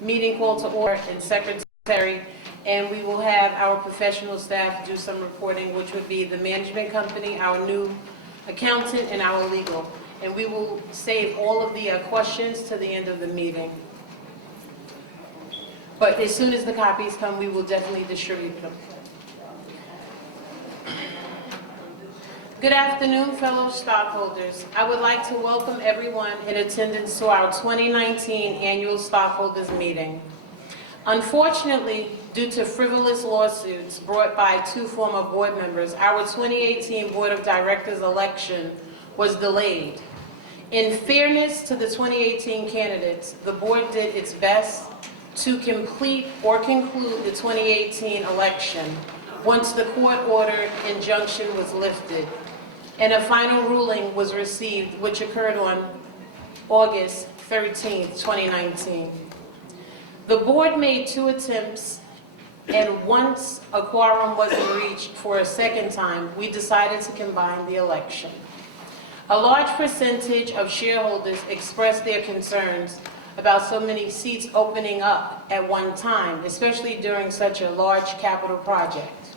meeting call to order and secretary, and we will have our professional staff do some reporting, which would be the management company, our new accountant, and our legal. And we will save all of the questions to the end of the meeting. But as soon as the copies come, we will definitely distribute them. Good afternoon, fellow stockholders. I would like to welcome everyone in attendance to our 2019 annual stockholders meeting. Unfortunately, due to frivolous lawsuits brought by two former board members, our 2018 Board of Directors election was delayed. In fairness to the 2018 candidates, the board did its best to complete or conclude the 2018 election once the court-ordered injunction was lifted and a final ruling was received, which occurred on August 13, 2019. The board made two attempts, and once a quorum wasn't reached for a second time, we decided to combine the election. A large percentage of shareholders expressed their concerns about so many seats opening up at one time, especially during such a large capital project.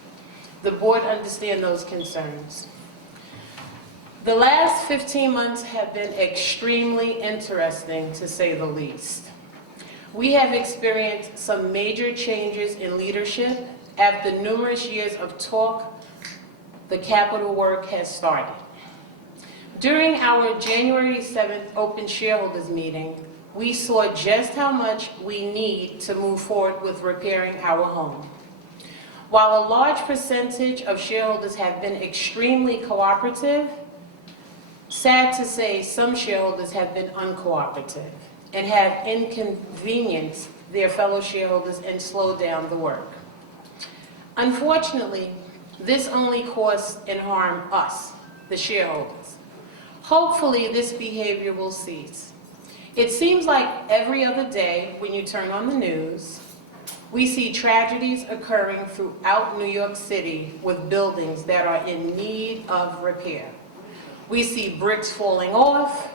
The board understands those concerns. The last 15 months have been extremely interesting, to say the least. We have experienced some major changes in leadership. After numerous years of talk, the capital work has started. During our January 7th open shareholders meeting, we saw just how much we need to move forward with repairing our home. While a large percentage of shareholders have been extremely cooperative, sad to say, some shareholders have been uncooperative and have inconvenienced their fellow shareholders and slowed down the work. Unfortunately, this only costs and harms us, the shareholders. Hopefully, this behavior will cease. It seems like every other day when you turn on the news, we see tragedies occurring throughout New York City with buildings that are in need of repair. We see bricks falling off.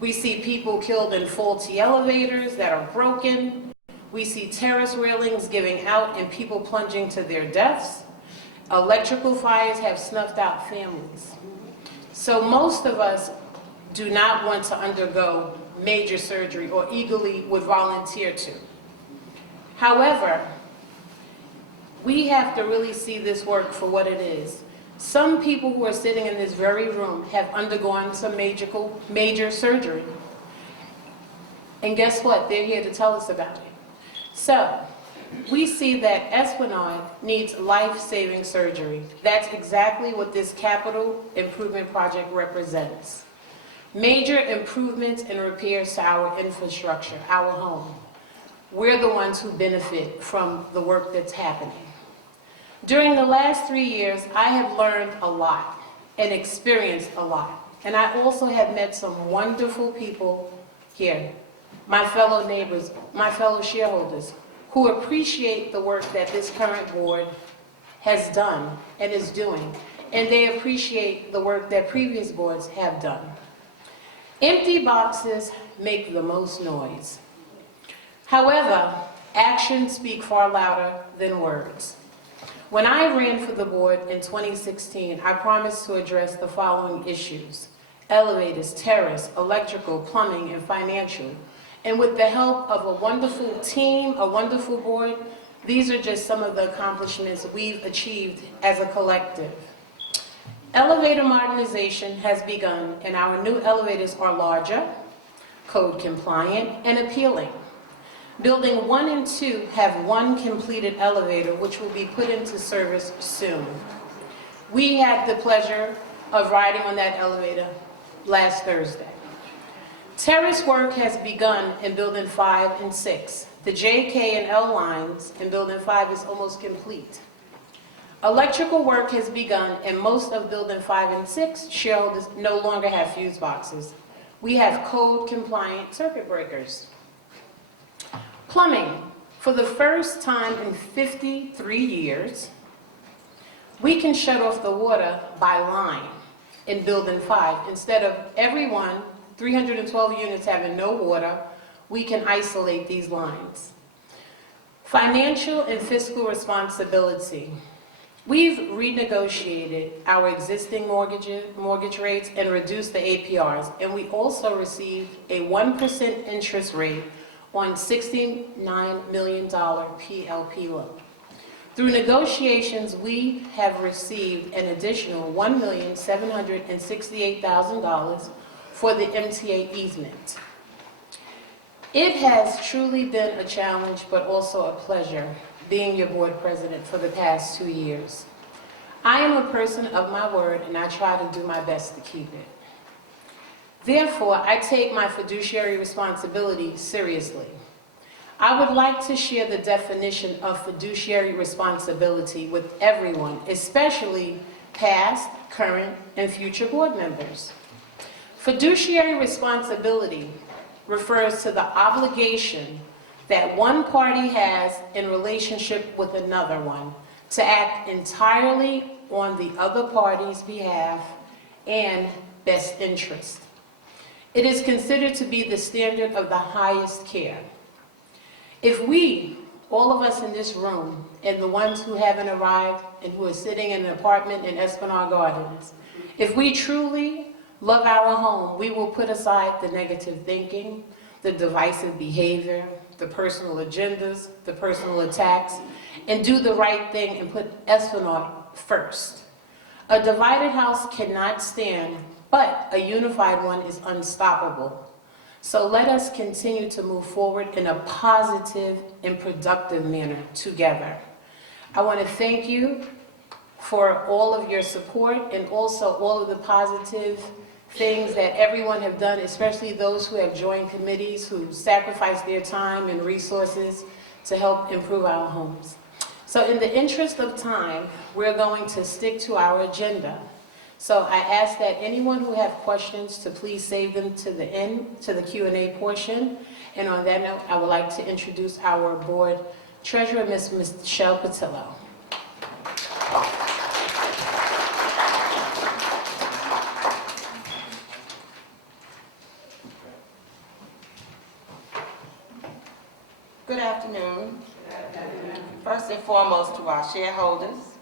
We see people killed in faulty elevators that are broken. We see terrace railings giving out and people plunging to their deaths. Electrical fires have snuffed out families. So most of us do not want to undergo major surgery or eagerly would volunteer to. However, we have to really see this work for what it is. Some people who are sitting in this very room have undergone some major surgery. And guess what? They're here to tell us about it. So, we see that Esplanade needs life-saving surgery. That's exactly what this capital improvement project represents. Major improvements and repairs to our infrastructure, our home. We're the ones who benefit from the work that's happening. During the last 3 years, I have learned a lot and experienced a lot. And I also have met some wonderful people here, my fellow neighbors, my fellow shareholders, who appreciate the work that this current board has done and is doing. And they appreciate the work that previous boards have done. Empty boxes make the most noise. However, actions speak far louder than words. When I ran for the board in 2016, I promised to address the following issues: elevators, terrace, electrical, plumbing, and financial. And with the help of a wonderful team, a wonderful board, these are just some of the accomplishments we've achieved as a collective. Elevator modernization has begun, and our new elevators are larger, code compliant, and appealing. Building 1 and 2 have one completed elevator, which will be put into service soon. We had the pleasure of riding on that elevator last Thursday. Terrace work has begun in Building 5 and 6. The J, K, and L lines in Building 5 is almost complete. Electrical work has begun, and most of Building 5 and 6 shareholders no longer have fuse boxes. We have code-compliant circuit breakers. Plumbing. For the first time in 53 years, we can shut off the water by line in Building 5. Instead of everyone, 312 units having no water, we can isolate these lines. Financial and fiscal responsibility. We've renegotiated our existing mortgage rates and reduced the APRs, and we also received a 1% interest rate on $69 million PLP loan. Through negotiations, we have received an additional $1,768,000 for the MTA easement. It has truly been a challenge, but also a pleasure being your board president for the past 2 years. I am a person of my word, and I try to do my best to keep it. Therefore, I take my fiduciary responsibility seriously. I would like to share the definition of fiduciary responsibility with everyone, especially past, current, and future board members. Fiduciary responsibility refers to the obligation that one party has in relationship with another one to act entirely on the other party's behalf and best interest. It is considered to be the standard of the highest care. If we, all of us in this room, and the ones who haven't arrived and who are sitting in an apartment in Esplanade Gardens, if we truly love our home, we will put aside the negative thinking, the divisive behavior, the personal agendas, the personal attacks, and do the right thing and put Esplanade first. A divided house cannot stand, but a unified one is unstoppable. So let us continue to move forward in a positive and productive manner together. I want to thank you for all of your support and also all of the positive things that everyone have done, especially those who have joined committees, who sacrificed their time and resources to help improve our homes. So in the interest of time, we're going to stick to our agenda. So I ask that anyone who have questions to please save them to the end, to the Q&A portion. And on that note, I would like to introduce our board treasurer, Ms. Michelle Patillo. Good afternoon. First and foremost, to our shareholders,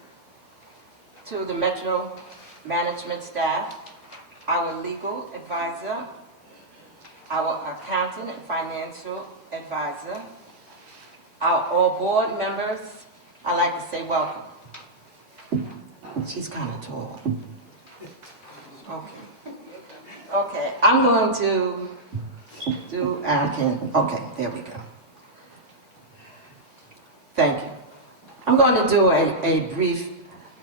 to the Metro management staff, our legal advisor, our accountant and financial advisor, all board members, I'd like to say welcome. She's kind of tall. Okay, I'm going to do, okay, there we go. Thank you. I'm going to do a brief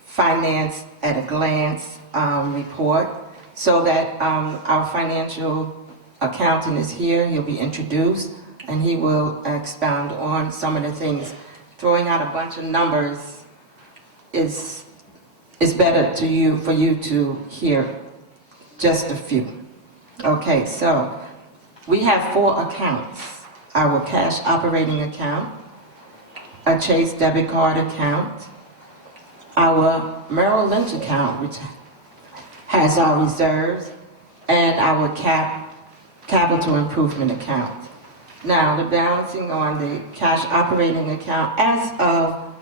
finance at a glance report so that our financial accountant is here. He'll be introduced and he will expound on some of the things. Throwing out a bunch of numbers is better for you to hear just a few. Okay, so we have 4 accounts. Our cash operating account, a Chase debit card account, our Merrill Lynch account, which has our reserves, and our capital improvement account. Now, the balancing on the cash operating account as of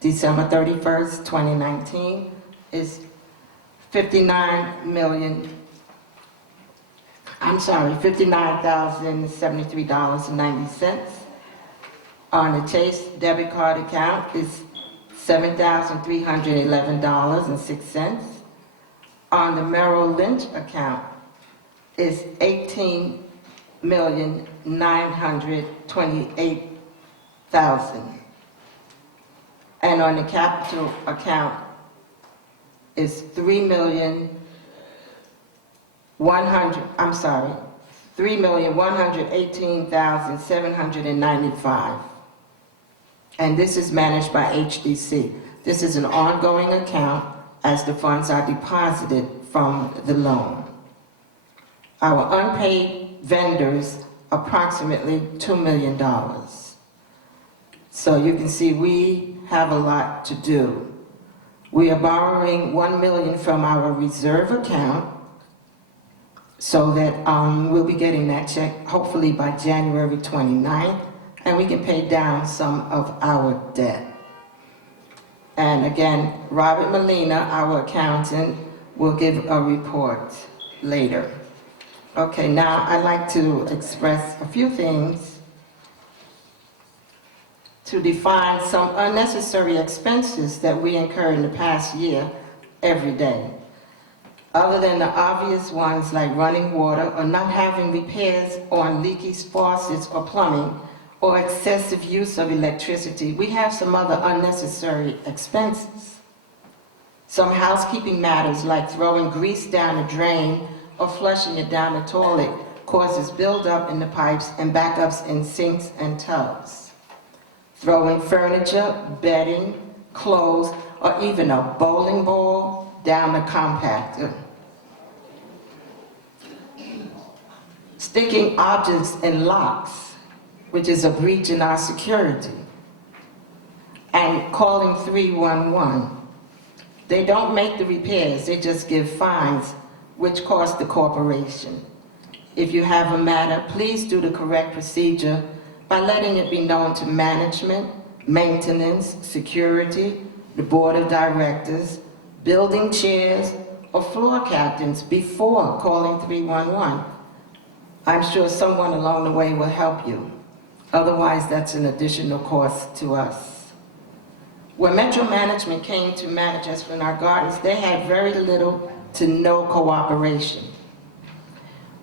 December 31st, 2019 is $59,073.90. On the Chase debit card account is $7,311.06. On the Merrill Lynch account is $18,928,000. And on the capital account is $3,118,795. And this is managed by HDC. This is an ongoing account as the funds are deposited from the loan. Our unpaid vendors, approximately $2 million. So you can see we have a lot to do. We are borrowing $1 million from our reserve account so that we'll be getting that check hopefully by January 29th. and we can pay down some of our debt. And again, Robert Molina, our accountant, will give a report later. Okay, now I'd like to express a few things to define some unnecessary expenses that we incur in the past year every day. Other than the obvious ones like running water or not having repairs on leaky faucets or plumbing or excessive use of electricity, we have some other unnecessary expenses. Some housekeeping matters like throwing grease down a drain or flushing it down the toilet causes buildup in the pipes and backups in sinks and tubs. Throwing furniture, bedding, clothes, or even a bowling ball down the compactor. Sticking objects in locks, which is a breach in our security. And calling 311. They don't make the repairs, they just give fines, which cost the corporation. If you have a matter, please do the correct procedure by letting it be known to management, maintenance, security, the board of directors, building chairs, or floor captains before calling 311. I'm sure someone along the way will help you. Otherwise, that's an additional cost to us. When Metro Management came to manage Esplanade Gardens, they had very little to no cooperation.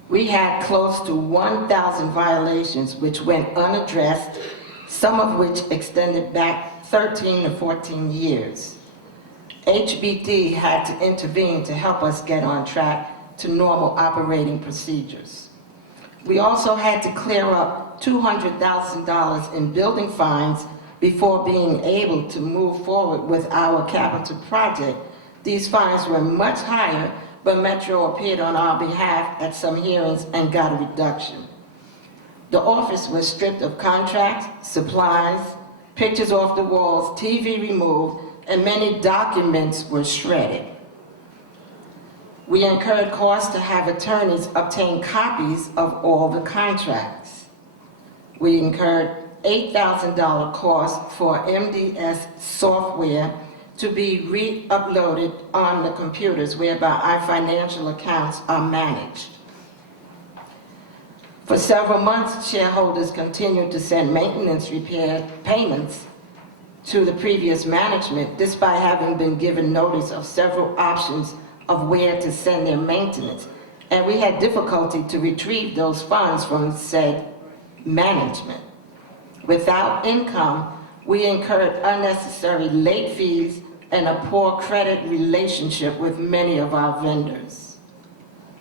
We had close to 1,000 violations which went unaddressed, some of which extended back 13 to 14 years. HBD had to intervene to help us get on track to normal operating procedures. We also had to clear up $200,000 in building fines before being able to move forward with our capital project. These fines were much higher, but Metro appeared on our behalf at some hearings and got a reduction. The office was stripped of contracts, supplies, pictures off the walls, TV removed, and many documents were shredded. We incurred costs to have attorneys obtain copies of all the contracts. We incurred $8,000 cost for MDS software to be re-uploaded on the computers whereby our financial accounts are managed. For several months, shareholders continued to send maintenance repair payments to the previous management despite having been given notice of several options of where to send their maintenance. And we had difficulty to retrieve those funds from said management. Without income, we incurred unnecessary late fees and a poor credit relationship with many of our vendors.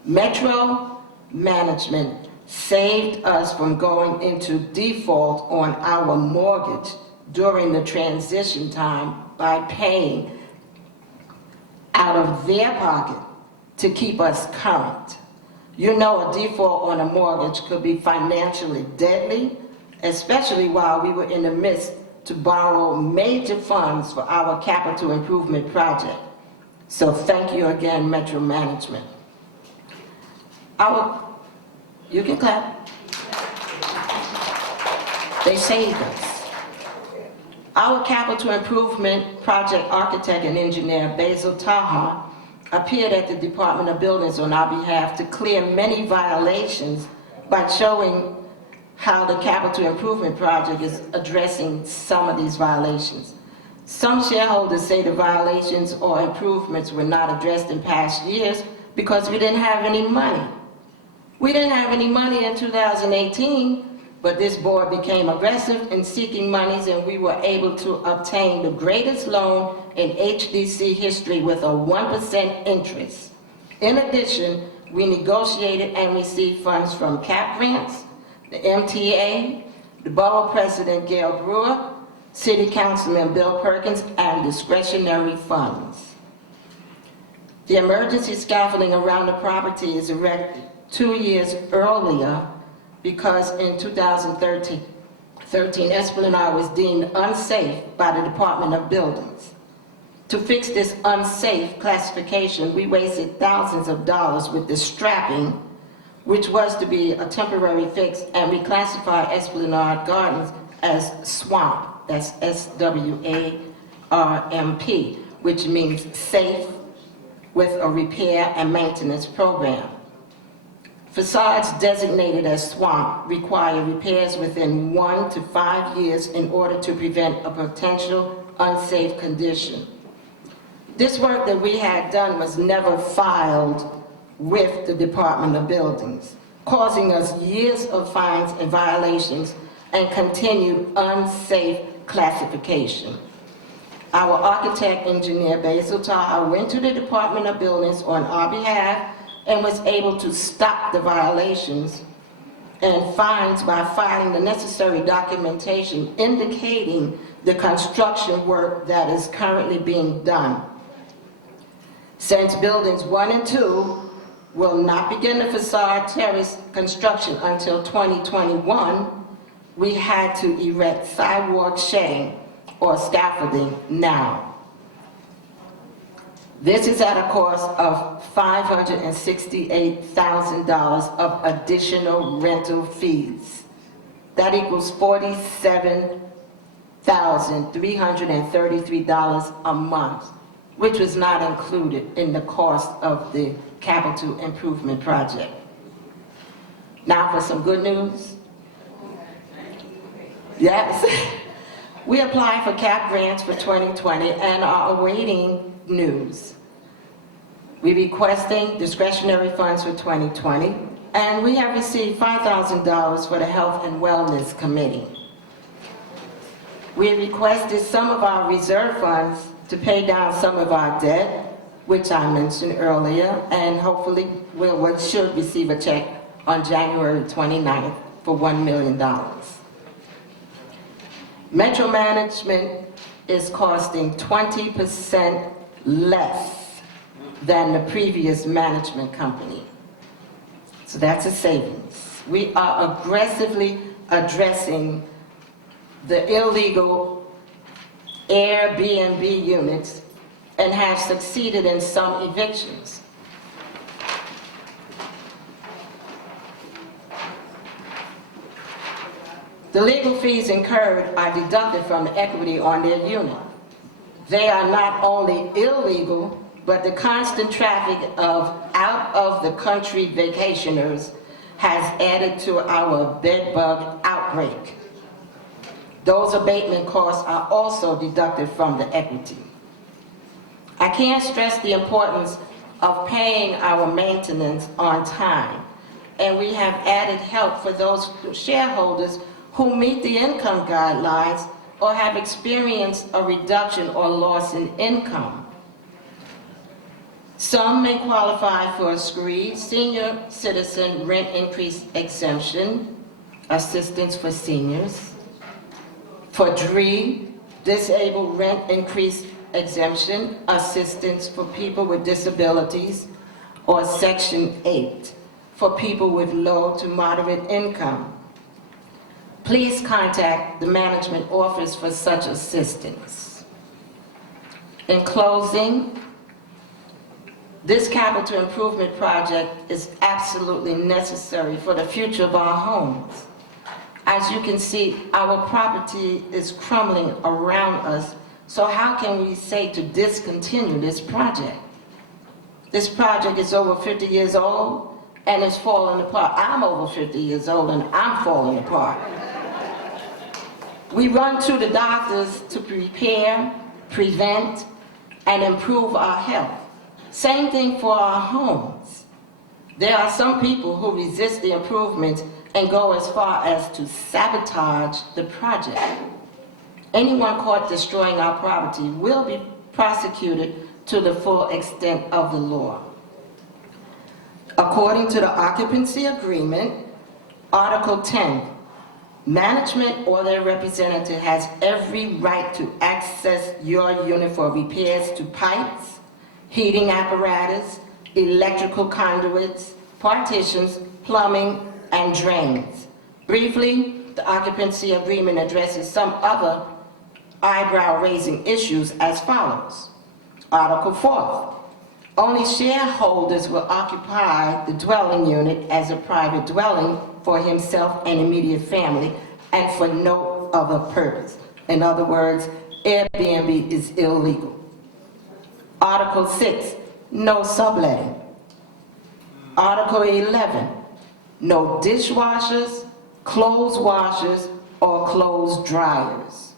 Metro Management saved us from going into default on our mortgage during the transition time by paying out of their pocket to keep us current. You know, a default on a mortgage could be financially deadly, especially while we were in the midst to borrow major funds for our capital improvement project. So thank you again, Metro Management. You can clap. They saved us. Our capital improvement project architect and engineer, Basil Taha, appeared at the Department of Buildings on our behalf to clear many violations by showing how the capital improvement project is addressing some of these violations. Some shareholders say the violations or improvements were not addressed in past years because we didn't have any money. We didn't have any money in 2018, but this board became aggressive in seeking monies and we were able to obtain the greatest loan in HDC history with a 1% interest. In addition, we negotiated and received funds from CAP grants, the MTA, the Borough President Gail Brewer, City Councilman Bill Perkins, and discretionary funds. The emergency scaffolding around the property is erected 2 years earlier because in 2013, Esplanade was deemed unsafe by the Department of Buildings. To fix this unsafe classification, we wasted thousands of dollars with the strapping, which was to be a temporary fix, and reclassified Esplanade Gardens as SWAMP, that's SWARMP, which means safe with a repair and maintenance program. Facades designated as SWAMP require repairs within 1 to 5 years in order to prevent a potential unsafe condition. This work that we had done was never filed with the Department of Buildings, causing us years of fines and violations and continued unsafe classification. Our architect engineer, Basil Taha, went to the Department of Buildings on our behalf and was able to stop the violations and fines by filing the necessary documentation indicating the construction work that is currently being done. Since buildings 1 and 2 will not begin the facade terrace construction until 2021, we had to erect sidewalk shedding or scaffolding now. This is at a cost of $568,000 of additional rental fees. That equals $47,333 a month, which was not included in the cost of the capital improvement project. Now for some good news. Yes, we applied for CAP grants for 2020 and are awaiting news. We're requesting discretionary funds for 2020, and we have received $5,000 for the Health and Wellness Committee. We requested some of our reserve funds to pay down some of our debt, which I mentioned earlier, and hopefully we should receive a check on January 29th for $1 million. Metro Management is costing 20% less than the previous management company. So that's a savings. We are aggressively addressing the illegal Airbnb units and have succeeded in some evictions. The legal fees incurred are deducted from the equity on their unit. They are not only illegal, but the constant traffic of out-of-the-country vacationers has added to our bed bug outbreak. Those abatement costs are also deducted from the equity. I can't stress the importance of paying our maintenance on time, and we have added help for those shareholders who meet the income guidelines or have experienced a reduction or loss in income. Some may qualify for a SCREE, Senior Citizen Rent Increase Exemption, assistance for seniors. For DRE, Disabled Rent Increase Exemption, assistance for people with disabilities, or Section 8, for people with low to moderate income. Please contact the management office for such assistance. In closing, this capital improvement project is absolutely necessary for the future of our homes. As you can see, our property is crumbling around us, so how can we say to discontinue this project? This project is over 50 years old and it's falling apart. I'm over 50 years old and I'm falling apart. We run to the doctors to prepare, prevent, and improve our health. Same thing for our homes. There are some people who resist the improvements and go as far as to sabotage the project. Anyone caught destroying our property will be prosecuted to the full extent of the law. According to the occupancy agreement, Article 10, management or their representative has every right to access your unit for repairs to pipes, heating apparatus, electrical conduits, partitions, plumbing, and drains. Briefly, the occupancy agreement addresses some other eyebrow-raising issues as follows. Article 4, only shareholders will occupy the dwelling unit as a private dwelling for himself and immediate family, and for no other purpose. In other words, Airbnb is illegal. Article 6, no subletting. Article 11, no dishwashers, clothes washers, or clothes dryers.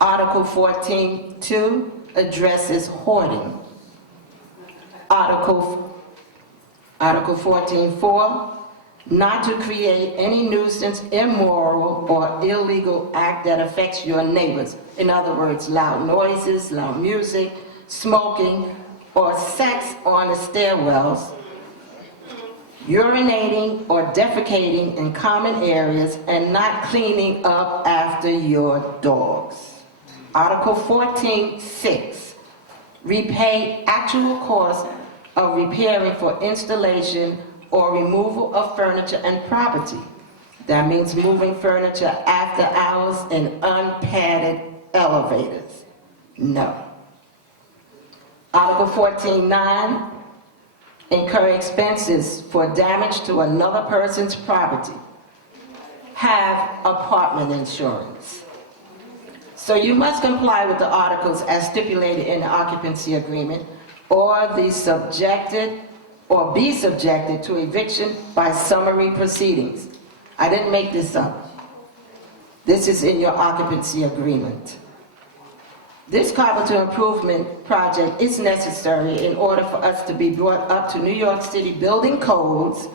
Article 14.2 addresses hoarding. Article 14.4, not to create any nuisance, immoral, or illegal act that affects your neighbors. In other words, loud noises, loud music, smoking, or sex on the stairwells, urinating or defecating in common areas, and not cleaning up after your dogs. Article 14.6, repay actual costs of repairing for installation or removal of furniture and property. That means moving furniture after hours in unpadded elevators. No. Article 14.9, incur expenses for damage to another person's property. Have apartment insurance. So you must comply with the articles as stipulated in the occupancy agreement, or be subjected to eviction by summary proceedings. I didn't make this up. This is in your occupancy agreement. This capital improvement project is necessary in order for us to be brought up to New York City building codes,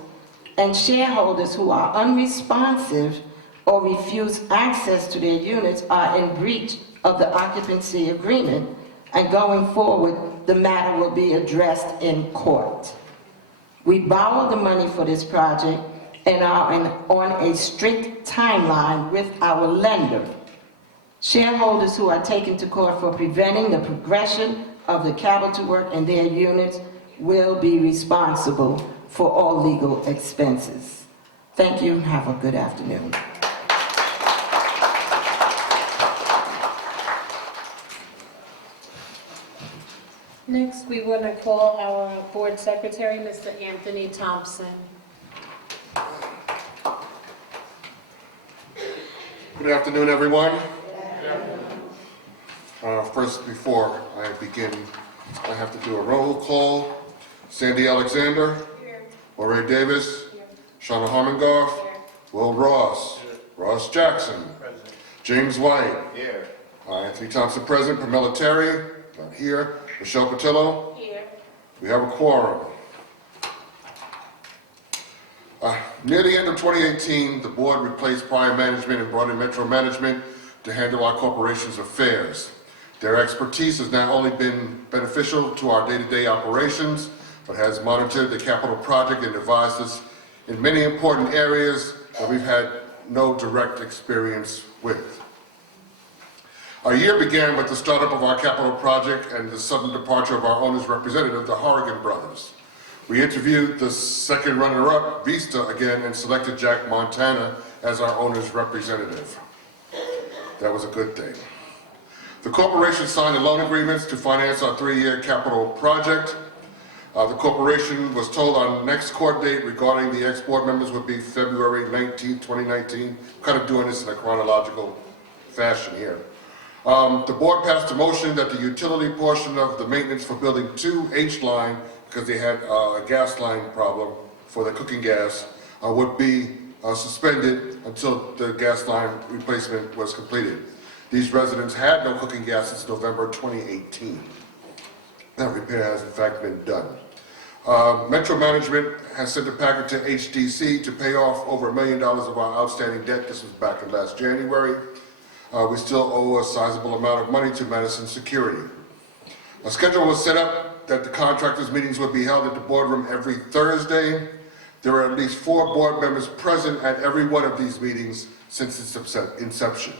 and shareholders who are unresponsive or refuse access to their units are in breach of the occupancy agreement, and going forward, the matter will be addressed in court. We borrowed the money for this project and are on a strict timeline with our lender. Shareholders who are taken to court for preventing the progression of the capital work in their units will be responsible for all legal expenses. Thank you and have a good afternoon. Next, we want to call our board secretary, Mr. Anthony Thompson. Good afternoon, everyone. First, before I begin, I have to do a roll call. Sandy Alexander. Here. Ore Davis. Here. Shauna Harmongoff. Here. Will Ross. Here. Ross Jackson. Present. James White. Here. Anthony Thompson present. Pamela Terry. Not here. Michelle Patillo. Here. We have a quorum. Near the end of 2018, the board replaced prior management and brought in Metro Management to handle our corporation's affairs. Their expertise has not only been beneficial to our day-to-day operations, but has monitored the capital project and advised us in many important areas that we've had no direct experience with. Our year began with the startup of our capital project and the sudden departure of our owner's representative, the Horrigan brothers. We interviewed the second runner-up, Vista, again, and selected Jack Montana as our owner's representative. That was a good thing. The corporation signed the loan agreements to finance our 3-year capital project. The corporation was told our next court date regarding the ex-board members would be February 19, 2019. I'm kind of doing this in a chronological fashion here. The board passed a motion that the utility portion of the maintenance for building 2 H line, because they had a gas line problem for the cooking gas, would be suspended until the gas line replacement was completed. These residents had no cooking gas since November 2018. That repair has in fact been done. Metro Management has sent a packet to HDC to pay off over $1 million of our outstanding debt. This was back in last January. We still owe a sizable amount of money to Madison Security. A schedule was set up that the contractors' meetings would be held at the boardroom every Thursday. There were at least 4 board members present at every one of these meetings since its inception.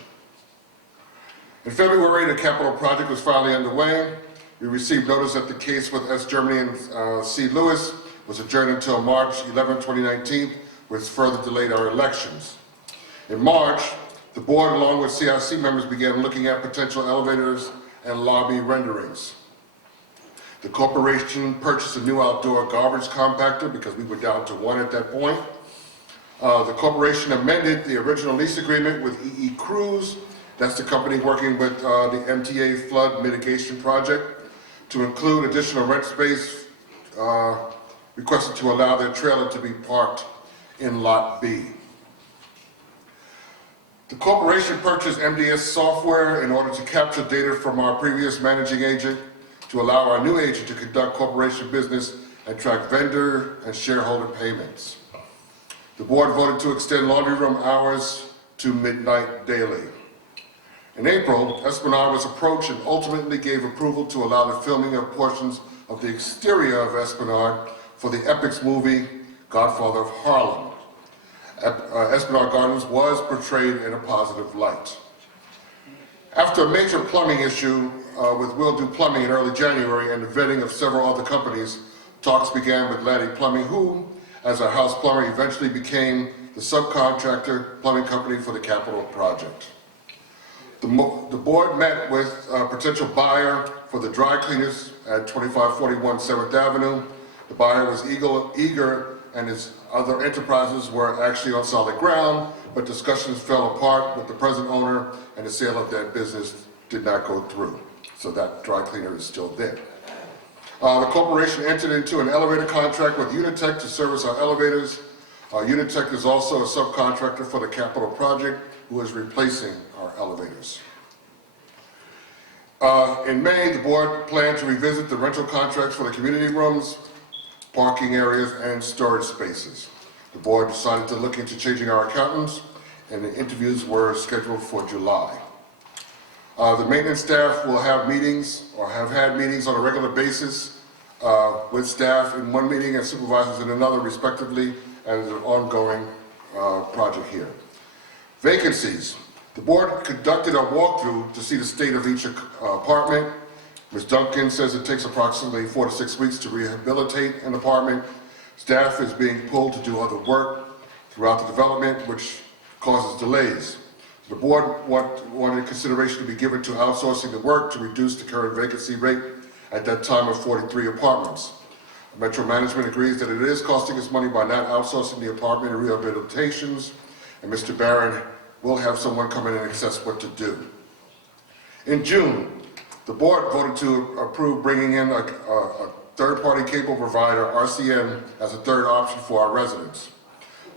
In February, the capital project was finally underway. We received notice that the case with S. Germany and C. Lewis was adjourned until March 11, 2019, which further delayed our elections. In March, the board, along with CRC members, began looking at potential elevators and lobby renderings. The corporation purchased a new outdoor garbage compactor because we were down to 1 at that point. The corporation amended the original lease agreement with EE Cruise, that's the company working with the MTA flood mitigation project, to include additional rent space requested to allow their trailer to be parked in Lot B. The corporation purchased MDS software in order to capture data from our previous managing agent to allow our new agent to conduct corporation business and track vendor and shareholder payments. The board voted to extend laundry room hours to midnight daily. In April, Esplanade was approached and ultimately gave approval to allow the filming of portions of the exterior of Esplanade for the Epix movie Godfather of Harlem. Esplanade Gardens was portrayed in a positive light. After a major plumbing issue with Will Do Plumbing in early January and the vetting of several other companies, talks began with Laddie Plumbing, who, as our house plumber, eventually became the subcontractor plumbing company for the capital project. The board met with a potential buyer for the dry cleaners at 2541 7th Avenue. The buyer was eager and his other enterprises were actually on solid ground, but discussions fell apart with the present owner and the sale of that business did not go through. So that dry cleaner is still there. The corporation entered into an elevator contract with Unitech to service our elevators. Unitech is also a subcontractor for the capital project who is replacing our elevators. In May, the board planned to revisit the rental contracts for the community rooms, parking areas, and storage spaces. The board decided to look into changing our accountants, and the interviews were scheduled for July. The maintenance staff will have meetings, or have had meetings on a regular basis with staff in one meeting and supervisors in another, respectively, as an ongoing project here. Vacancies. The board conducted a walkthrough to see the state of each apartment. Ms. Duncan says it takes approximately 4 to 6 weeks to rehabilitate an apartment. Staff is being pulled to do other work throughout the development, which causes delays. The board wanted consideration to be given to outsourcing the work to reduce the current vacancy rate at that time of 43 apartments. Metro Management agrees that it is costing us money by not outsourcing the apartment and rehabilitations, and Mr. Barron will have someone come in and assess what to do. In June, the board voted to approve bringing in a third-party cable provider, RCN, as a third option for our residents.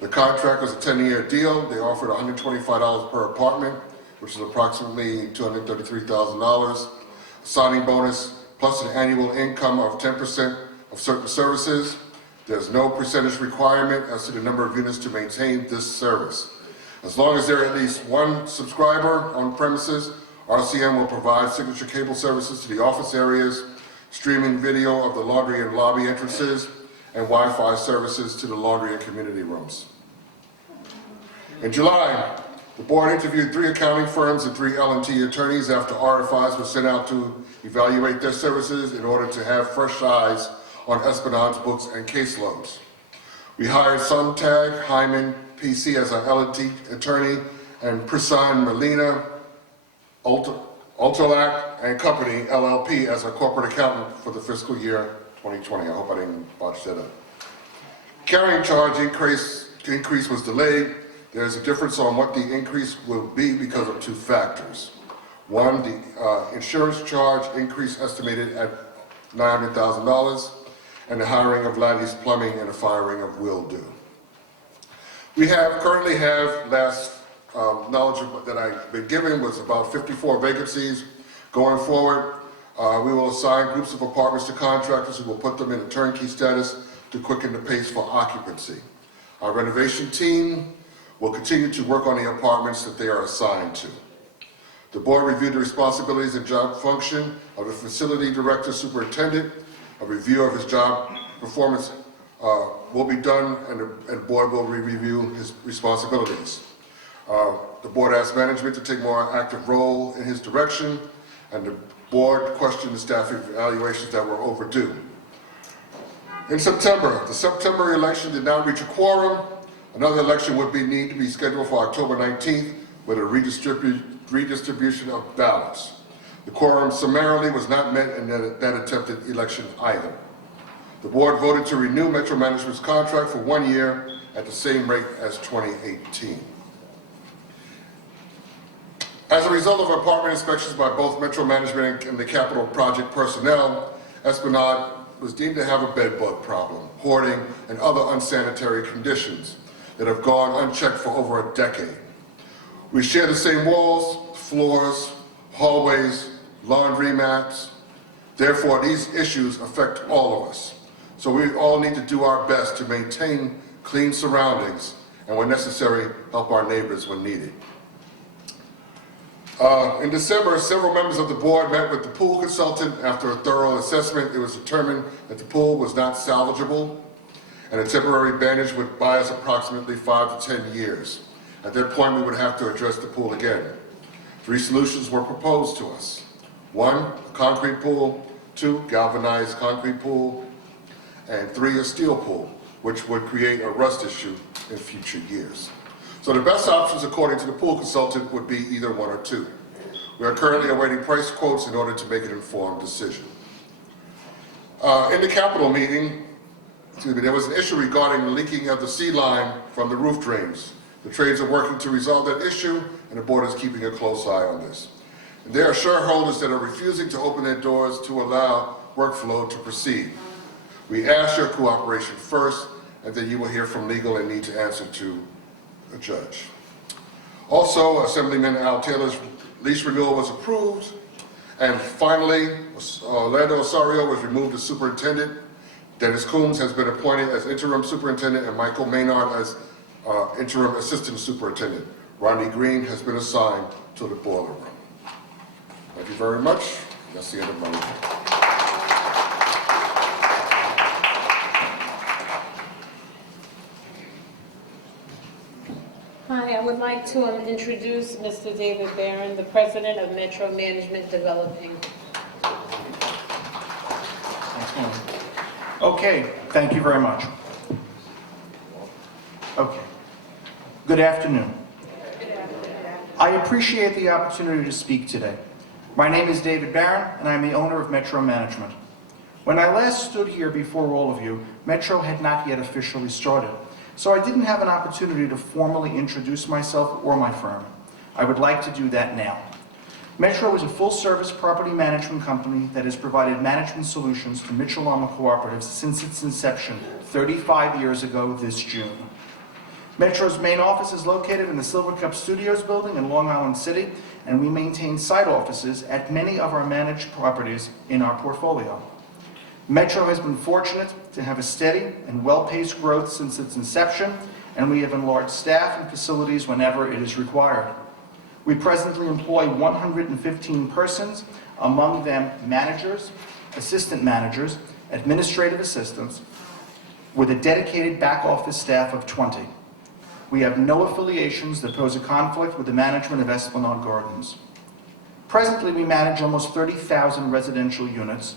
The contract was a 10-year deal. They offered $125 per apartment, which is approximately $233,000. Signing bonus plus an annual income of 10% of certain services. There's no percentage requirement as to the number of units to maintain this service. As long as there are at least one subscriber on premises, RCN will provide signature cable services to the office areas, streaming video of the laundry and lobby entrances, and Wi-Fi services to the laundry and community rooms. In July, the board interviewed 3 accounting firms and 3 L&T attorneys after RFIs were sent out to evaluate their services in order to have fresh eyes on Esplanade's books and caseloads. We hired Suntag Hyman PC as our L&T attorney and Prisan Molina Ultralac and Company LLP as our corporate accountant for the fiscal year 2020. I hope I didn't botch that up. Carrying charge increase was delayed. There's a difference on what the increase will be because of 2 factors. One, the insurance charge increase estimated at $900,000, and the hiring of Laddie's Plumbing and the firing of Will Do. We currently have, last knowledge that I've been given was about 54 vacancies. Going forward, we will assign groups of apartments to contractors who will put them in a turnkey status to quicken the pace for occupancy. Our renovation team will continue to work on the apartments that they are assigned to. The board reviewed the responsibilities and job function of the facility director superintendent. A review of his job performance will be done, and the board will review his responsibilities. The board asked management to take a more active role in his direction, and the board questioned the staff evaluations that were overdue. In September, the September election did not reach a quorum. Another election would need to be scheduled for October 19th with a redistribution of ballots. The quorum summarily was not met in that attempted election either. The board voted to renew Metro Management's contract for 1 year at the same rate as 2018. As a result of apartment inspections by both Metro Management and the capital project personnel, Esplanade was deemed to have a bed bug problem, hoarding, and other unsanitary conditions that have gone unchecked for over a decade. We share the same walls, floors, hallways, laundry mats. Therefore, these issues affect all of us. So we all need to do our best to maintain clean surroundings and, when necessary, help our neighbors when needed. In December, several members of the board met with the pool consultant. After a thorough assessment, it was determined that the pool was not salvageable and a temporary bandage would buy us approximately 5 to 10 years. At that point, we would have to address the pool again. 3 solutions were proposed to us. 1, a concrete pool, 2, galvanized concrete pool, and 3, a steel pool, which would create a rust issue in future years. So the best options, according to the pool consultant, would be either 1 or 2. We are currently awaiting price quotes in order to make an informed decision. In the capital meeting, there was an issue regarding the leaking of the sea line from the roof drains. The trades are working to resolve that issue, and the board is keeping a close eye on this. And there are shareholders that are refusing to open their doors to allow workflow to proceed. We ask your cooperation first, and then you will hear from legal and need to answer to a judge. Also, Assemblyman Al Taylor's lease renewal was approved, and finally, Orlando Osorio was removed as superintendent. Dennis Coombs has been appointed as interim superintendent, and Michael Maynard as interim assistant superintendent. Rodney Green has been assigned to the boiler room. Thank you very much. That's the end of my report. Hi, I would like to introduce Mr. David Barron, the president of Metro Management Developing. Okay, thank you very much. Okay. Good afternoon. I appreciate the opportunity to speak today. My name is David Barron, and I'm the owner of Metro Management. When I last stood here before all of you, Metro had not yet officially started, so I didn't have an opportunity to formally introduce myself or my firm. I would like to do that now. Metro is a full-service property management company that has provided management solutions to Mitchell-Lama cooperatives since its inception 35 years ago this June. Metro's main office is located in the Silver Cup Studios building in Long Island City, and we maintain site offices at many of our managed properties in our portfolio. Metro has been fortunate to have a steady and well-paced growth since its inception, and we have enlarged staff and facilities whenever it is required. We presently employ 115 persons, among them managers, assistant managers, administrative assistants, with a dedicated back office staff of 20. We have no affiliations that pose a conflict with the management of Esplanade Gardens. Presently, we manage almost 30,000 residential units.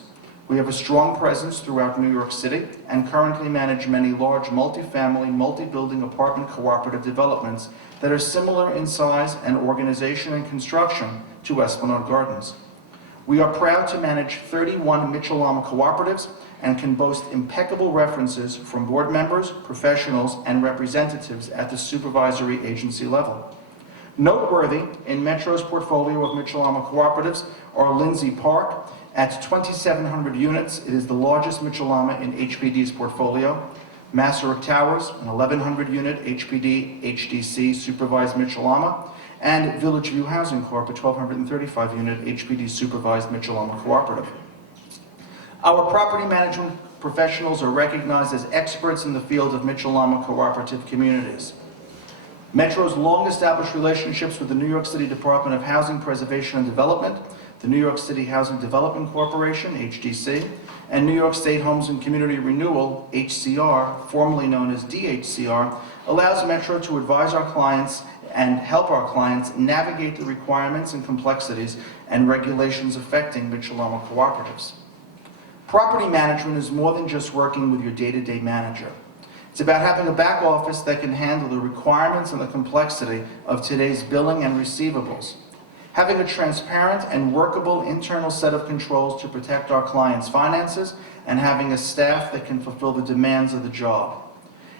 We have a strong presence throughout New York City and currently manage many large multifamily, multi-building apartment cooperative developments that are similar in size and organization and construction to Esplanade Gardens. We are proud to manage 31 Mitchell-Lama cooperatives and can boast impeccable references from board members, professionals, and representatives at the supervisory agency level. Noteworthy in Metro's portfolio of Mitchell-Lama cooperatives are Lindsay Park. At 2,700 units, it is the largest Mitchell-Lama in HPD's portfolio. Masaryk Towers, an 1,100-unit HPD HDC supervised Mitchell-Lama, and Village View Housing Corp., a 1,235-unit HPD supervised Mitchell-Lama cooperative. Our property management professionals are recognized as experts in the field of Mitchell-Lama cooperative communities. Metro's long-established relationships with the New York City Department of Housing Preservation and Development, the New York City Housing Development Corporation, HDC, and New York State Homes and Community Renewal, HCR, formerly known as DHCR, allows Metro to advise our clients and help our clients navigate the requirements and complexities and regulations affecting Mitchell-Lama cooperatives. Property management is more than just working with your day-to-day manager. It's about having a back office that can handle the requirements and the complexity of today's billing and receivables. Having a transparent and workable internal set of controls to protect our clients' finances, and having a staff that can fulfill the demands of the job.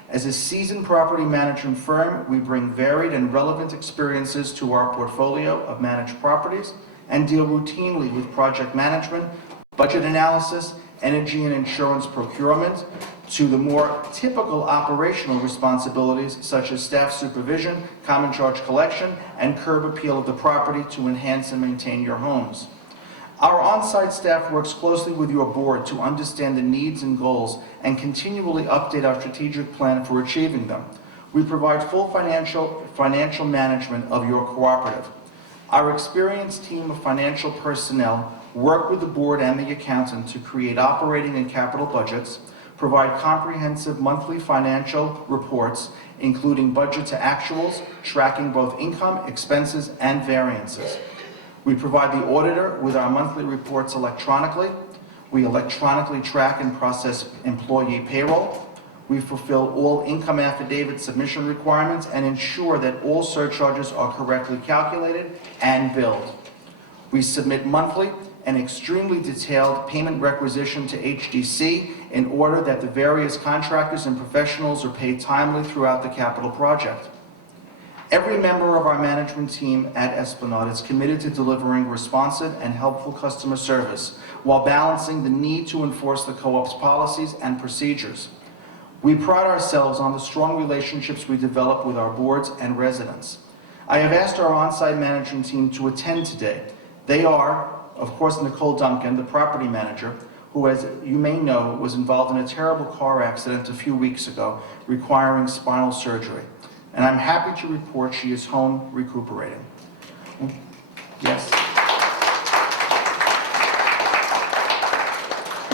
As a seasoned property management firm, we bring varied and relevant experiences to our portfolio of managed properties and deal routinely with project management, budget analysis, energy and insurance procurement, to the more typical operational responsibilities such as staff supervision, common charge collection, and curb appeal of the property to enhance and maintain your homes. Our on-site staff works closely with your board to understand the needs and goals and continually update our strategic plan for achieving them. We provide full financial management of your cooperative. Our experienced team of financial personnel work with the board and the accountant to create operating and capital budgets, provide comprehensive monthly financial reports, including budget to actuals, tracking both income, expenses, and variances. We provide the auditor with our monthly reports electronically. We electronically track and process employee payroll. We fulfill all income affidavit submission requirements and ensure that all surcharges are correctly calculated and billed. We submit monthly and extremely detailed payment requisition to HDC in order that the various contractors and professionals are paid timely throughout the capital project. Every member of our management team at Esplanade is committed to delivering responsive and helpful customer service while balancing the need to enforce the co-op's policies and procedures. We pride ourselves on the strong relationships we develop with our boards and residents. I have asked our on-site management team to attend today. They are, of course, Nicole Duncan, the property manager, who, as you may know, was involved in a terrible car accident a few weeks ago requiring spinal surgery. And I'm happy to report she is home recuperating. Yes.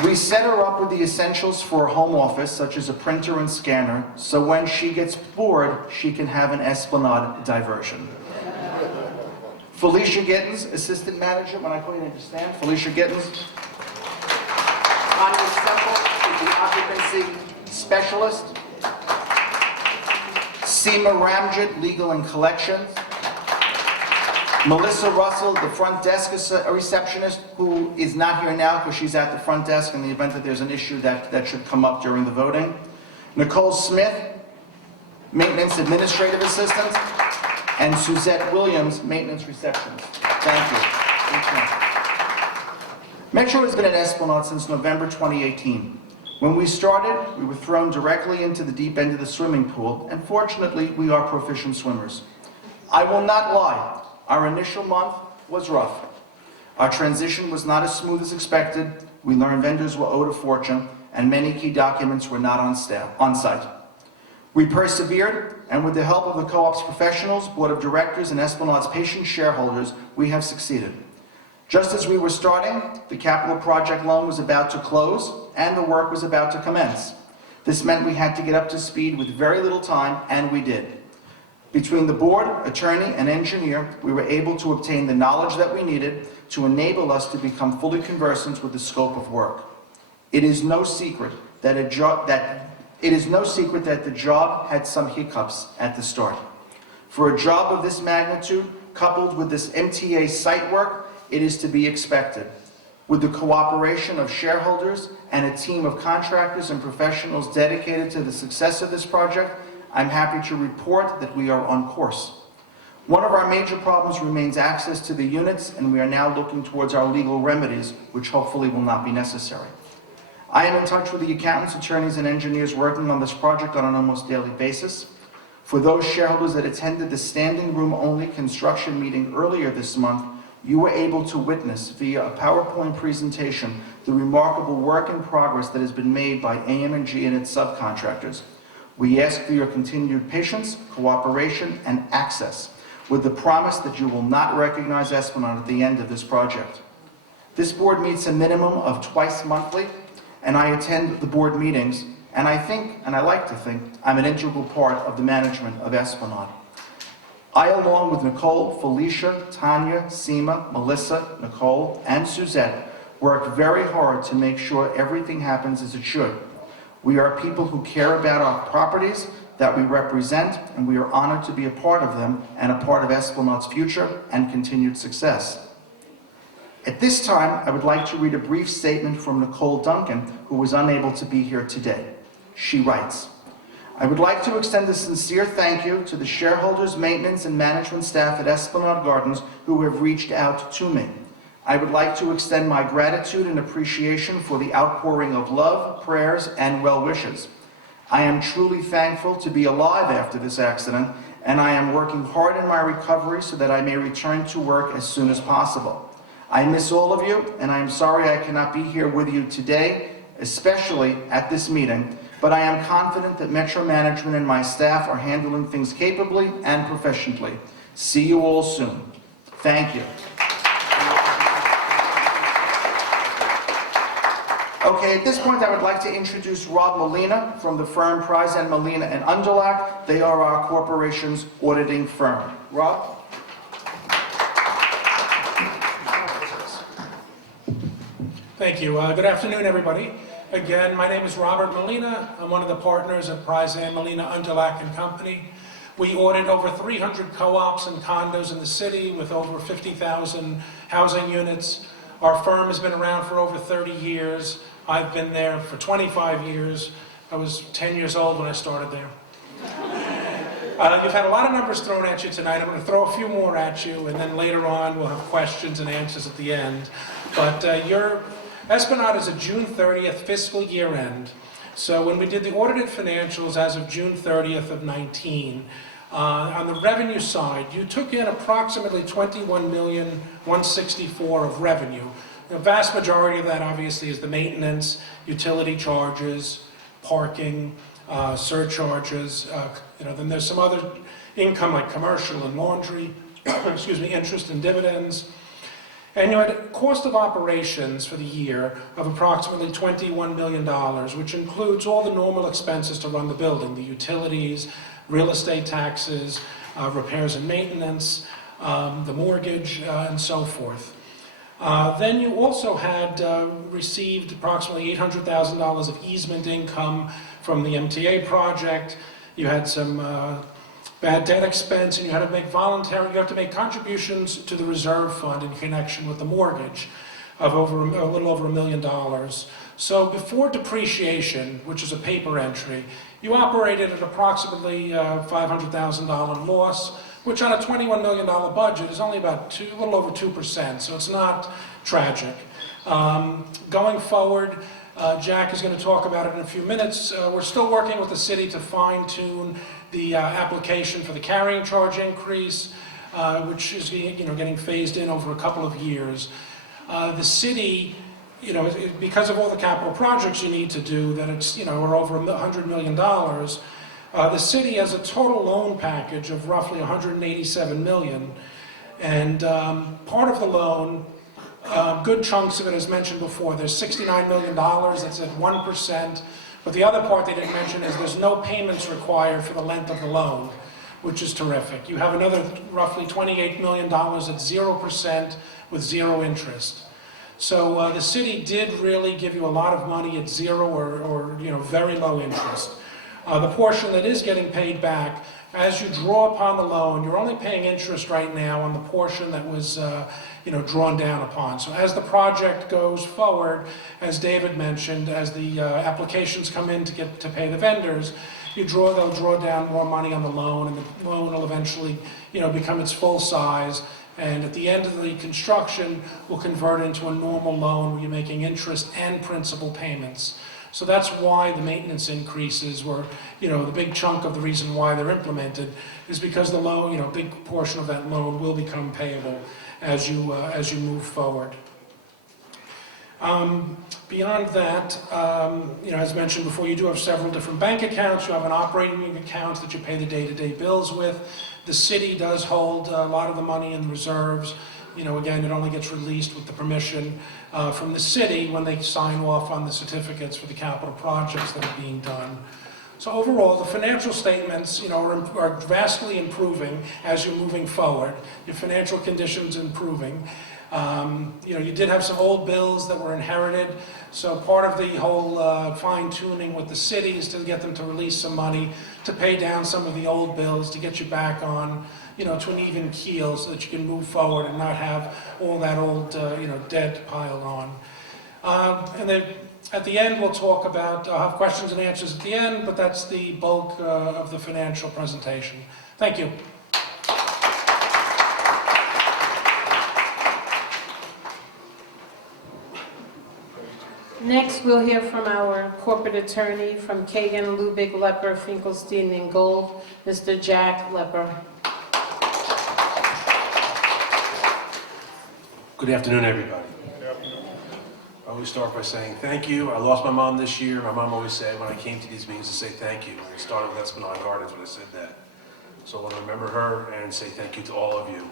We set her up with the essentials for a home office, such as a printer and scanner, so when she gets bored, she can have an Esplanade diversion. Felicia Gittens, assistant manager, when I call you, understand? Felicia Gittens. Tanya Semple, the occupancy specialist. Seema Ramjit, legal and collections. Melissa Russell, the front desk receptionist, who is not here now because she's at the front desk in the event that there's an issue that should come up during the voting. Nicole Smith, maintenance administrative assistant. And Suzette Williams, maintenance receptionist. Thank you. Metro has been at Esplanade since November 2018. When we started, we were thrown directly into the deep end of the swimming pool, and fortunately, we are proficient swimmers. I will not lie, our initial month was rough. Our transition was not as smooth as expected. We learned vendors were owed a fortune, and many key documents were not on site. We persevered, and with the help of the co-op's professionals, board of directors, and Esplanade's patient shareholders, we have succeeded. Just as we were starting, the capital project loan was about to close, and the work was about to commence. This meant we had to get up to speed with very little time, and we did. Between the board, attorney, and engineer, we were able to obtain the knowledge that we needed to enable us to become fully conversant with the scope of work. It is no secret that the job had some hiccups at the start. For a job of this magnitude, coupled with this MTA site work, it is to be expected. With the cooperation of shareholders and a team of contractors and professionals dedicated to the success of this project, I'm happy to report that we are on course. One of our major problems remains access to the units, and we are now looking towards our legal remedies, which hopefully will not be necessary. I am in touch with the accountants, attorneys, and engineers working on this project on an almost daily basis. For those shareholders that attended the standing room only construction meeting earlier this month, you were able to witness via a PowerPoint presentation the remarkable work in progress that has been made by AM&G and its subcontractors. We ask for your continued patience, cooperation, and access, with the promise that you will not recognize Esplanade at the end of this project. This board meets a minimum of twice monthly, and I attend the board meetings, and I like to think, I'm an integral part of the management of Esplanade. I, along with Nicole, Felicia, Tanya, Seema, Melissa, Nicole, and Suzette, work very hard to make sure everything happens as it should. We are people who care about our properties that we represent, and we are honored to be a part of them and a part of Esplanade's future and continued success. At this time, I would like to read a brief statement from Nicole Duncan, who was unable to be here today. She writes, I would like to extend a sincere thank you to the shareholders, maintenance, and management staff at Esplanade Gardens who have reached out to me. I would like to extend my gratitude and appreciation for the outpouring of love, prayers, and well wishes. I am truly thankful to be alive after this accident, and I am working hard in my recovery so that I may return to work as soon as possible. I miss all of you, and I am sorry I cannot be here with you today, especially at this meeting, but I am confident that Metro Management and my staff are handling things capably and professionally. See you all soon. Thank you. Okay, at this point, I would like to introduce Rob Molina from the firm Price and Molina and Underlack. They are our corporation's auditing firm. Rob? Thank you. Good afternoon, everybody. Again, my name is Robert Molina. I'm one of the partners at Price and Molina Underlack and Company. We audit over 300 co-ops and condos in the city with over 50,000 housing units. Our firm has been around for over 30 years. I've been there for 25 years. I was 10 years old when I started there. You've had a lot of numbers thrown at you tonight. I'm going to throw a few more at you, and then later on we'll have questions and answers at the end. But your Esplanade is a June 30th fiscal year end. So when we did the audited financials as of June 30th of 19, on the revenue side, you took in approximately $21,164,000 of revenue. The vast majority of that obviously is the maintenance, utility charges, parking, surcharges. Then there's some other income like commercial and laundry, excuse me, interest and dividends. And you had a cost of operations for the year of approximately $21 million, which includes all the normal expenses to run the building, the utilities, real estate taxes, repairs and maintenance, the mortgage, and so forth. Then you also had received approximately $800,000 of easement income from the MTA project. You had some bad debt expense, and you had to make contributions to the reserve fund in connection with the mortgage of a little over $1 million. So before depreciation, which is a paper entry, you operated at approximately $500,000 loss, which on a $21 million budget is only about a little over 2%, so it's not tragic. Going forward, Jack is going to talk about it in a few minutes. We're still working with the city to fine-tune the application for the carrying charge increase, which is getting phased in over a couple of years. The city, because of all the capital projects you need to do, that it's we're over $100 million. The city has a total loan package of roughly $187 million, and part of the loan, good chunks of it, as mentioned before, there's $69 million, that's at 1%, but the other part they didn't mention is there's no payments required for the length of the loan, which is terrific. You have another roughly $28 million at 0% with zero interest. So the city did really give you a lot of money at zero or very low interest. The portion that is getting paid back, as you draw upon the loan, you're only paying interest right now on the portion that was drawn down upon. So as the project goes forward, as David mentioned, as the applications come in to pay the vendors, they'll draw down more money on the loan, and the loan will eventually become its full size. And at the end of the construction, will convert into a normal loan where you're making interest and principal payments. So that's why the maintenance increases were, the big chunk of the reason why they're implemented is because the loan, a big portion of that loan will become payable as you move forward. Beyond that, as mentioned before, you do have several different bank accounts. You have an operating account that you pay the day-to-day bills with. The city does hold a lot of the money in reserves. Again, it only gets released with the permission from the city when they sign off on the certificates for the capital projects that are being done. So overall, the financial statements, are vastly improving as you're moving forward. Your financial condition's improving. You did have some old bills that were inherited, so part of the whole fine-tuning with the city is to get them to release some money to pay down some of the old bills to get you back on, to an even keel so that you can move forward and not have all that old, debt piled on. And At the end, we'll talk about, I'll have questions and answers at the end, but that's the bulk of the financial presentation. Thank you. Next, we'll hear from our corporate attorney from Kagan, Lubick, Lepper, Finkelstein, and Gold, Mr. Jack Lepper. Good afternoon, everybody. I always start by saying thank you. I lost my mom this year. My mom always said when I came to these meetings to say thank you. And it started with Esplanade Gardens when I said that. So I want to remember her and say thank you to all of you.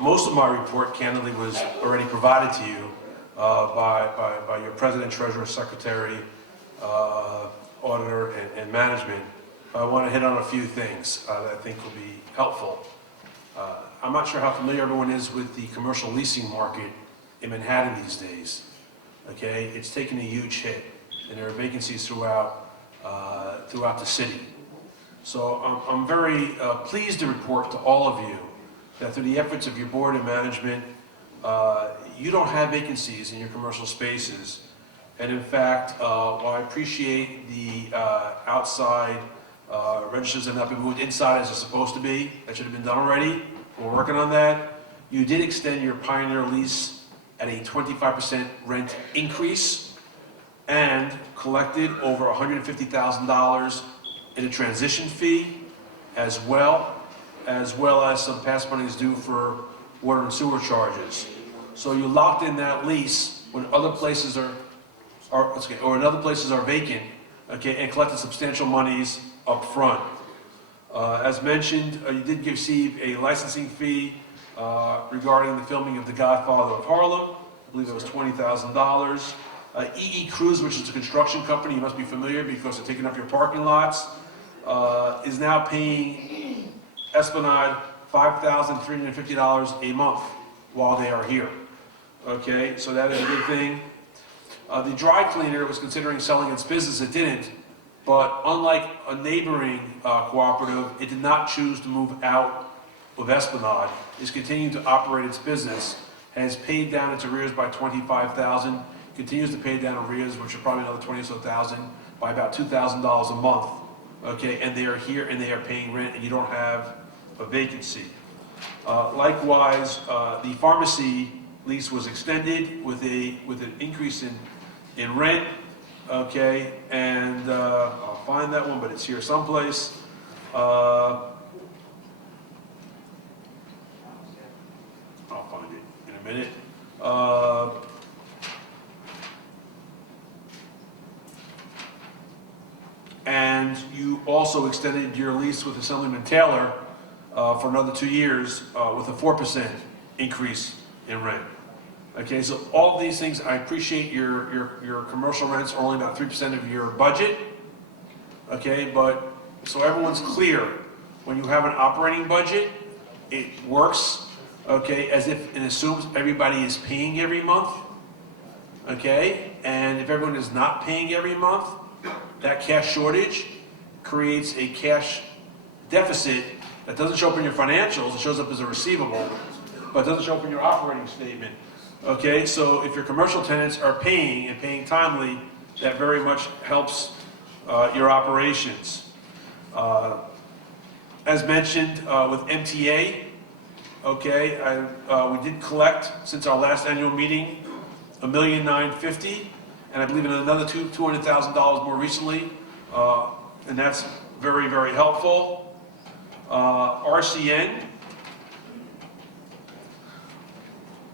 Most of my report, candidly, was already provided to you by your president, treasurer, secretary, auditor, and management. I want to hit on a few things that I think will be helpful. I'm not sure how familiar everyone is with the commercial leasing market in Manhattan these days. Okay, it's taken a huge hit, and there are vacancies throughout the city. So I'm very pleased to report to all of you that through the efforts of your board and management, you don't have vacancies in your commercial spaces. And in fact, while I appreciate the outside registers have not been moved inside as they're supposed to be, that should have been done already. We're working on that. You did extend your Pioneer lease at a 25% rent increase and collected over $150,000 in a transition fee, as well as some past monies due for water and sewer charges. So you locked in that lease when other places are vacant, okay, and collected substantial monies up front. As mentioned, you did receive a licensing fee regarding the filming of The Godfather of Harlem. I believe it was $20,000. EE Cruise, which is a construction company, you must be familiar because they're taking up your parking lots, is now paying Esplanade $5,350 a month while they are here. Okay, so that is a good thing. The dry cleaner was considering selling its business, it didn't, but unlike a neighboring cooperative, it did not choose to move out of Esplanade. It's continuing to operate its business, has paid down its arrears by $25,000, continues to pay down arrears, which are probably another $20,000, by about $2,000 a month. Okay, and they are here and they are paying rent, and you don't have a vacancy. Likewise, the pharmacy lease was extended with an increase in rent. Okay, and I'll find that one, but it's here someplace. I'll find it in a minute. And you also extended your lease with Assemblyman Taylor for another 2 years with a 4% increase in rent. Okay, so all of these things, I appreciate your commercial rents are only about 3% of your budget. Okay, but so everyone's clear, when you have an operating budget, it works, okay, as if it assumes everybody is paying every month. Okay, and if everyone is not paying every month, that cash shortage creates a cash deficit that doesn't show up in your financials. It shows up as a receivable, but it doesn't show up in your operating statement. Okay, so if your commercial tenants are paying and paying timely, that very much helps your operations. As mentioned with MTA, okay, we did collect since our last annual meeting $1,950,000, and I believe in another $200,000 more recently, and that's very, very helpful.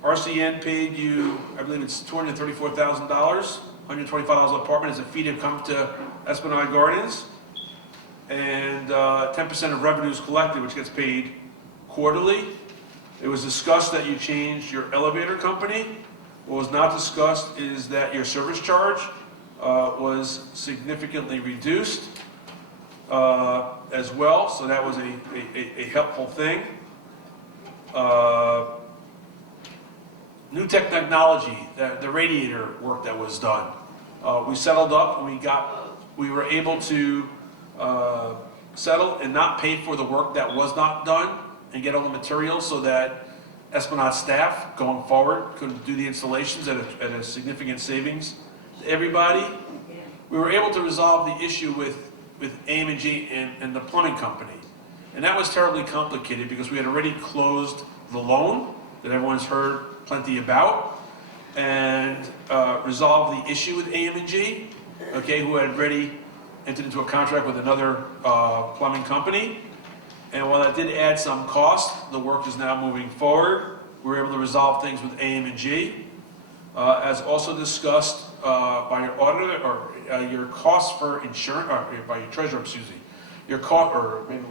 RCN paid you, I believe it's $234,000, $125 an apartment as a fee to come to Esplanade Gardens, and 10% of revenues collected, which gets paid quarterly. It was discussed that you changed your elevator company. What was not discussed is that your service charge was significantly reduced as well, so that was a helpful thing. New technology, the radiator work that was done. We settled up and we were able to settle and not pay for the work that was not done and get all the materials so that Esplanade staff going forward could do the installations at a significant savings to everybody. We were able to resolve the issue with AM&G and the plumbing company. And that was terribly complicated because we had already closed the loan that everyone's heard plenty about and resolved the issue with AM&G, okay, who had already entered into a contract with another plumbing company. And while that did add some cost, the work is now moving forward. We were able to resolve things with AM&G. As also discussed by your auditor, or your costs for insurance, or by your treasurer, excuse me, your cost, or maybe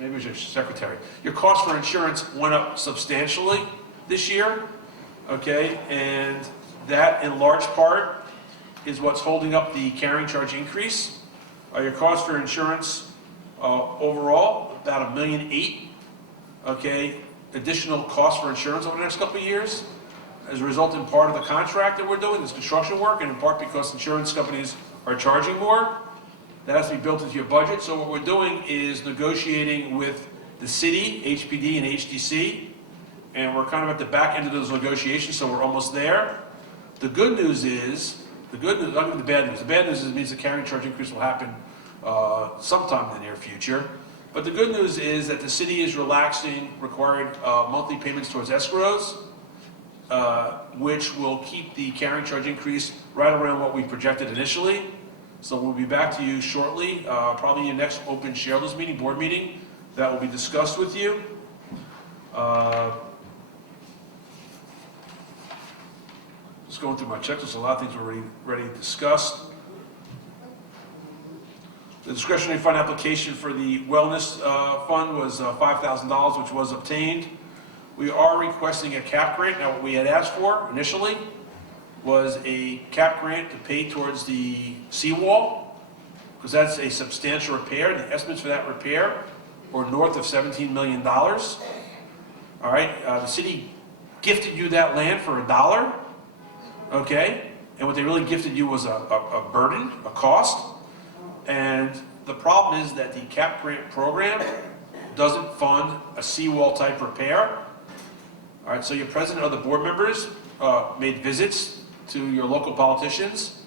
it was your secretary. Your cost for insurance went up substantially this year, okay? And that, in large part, is what's holding up the carrying charge increase. Your cost for insurance overall, about $1.8 million, okay? Additional cost for insurance over the next couple of years as a result in part of the contract that we're doing, this construction work, and in part because insurance companies are charging more. That has to be built into your budget. So what we're doing is negotiating with the city, HPD and HDC, and we're kind of at the back end of those negotiations, so we're almost there. The good news is, I'll give you the bad news. The bad news is it means the carrying charge increase will happen sometime in the near future. But the good news is that the city is relaxing required monthly payments towards escrows, which will keep the carrying charge increase right around what we projected initially. So we'll be back to you shortly, probably in your next open shareholders meeting, board meeting, that will be discussed with you. Just going through my checklist, a lot of things were already discussed. The discretionary fund application for the wellness fund was $5,000, which was obtained. We are requesting a cap grant. Now, what we had asked for initially was a cap grant to pay towards the seawall, because that's a substantial repair. The estimates for that repair were north of $17 million. All right, the city gifted you that land for $1, okay? And what they really gifted you was a burden, a cost. And the problem is that the cap grant program doesn't fund a seawall type repair. All right, so your president or the board members made visits to your local politicians,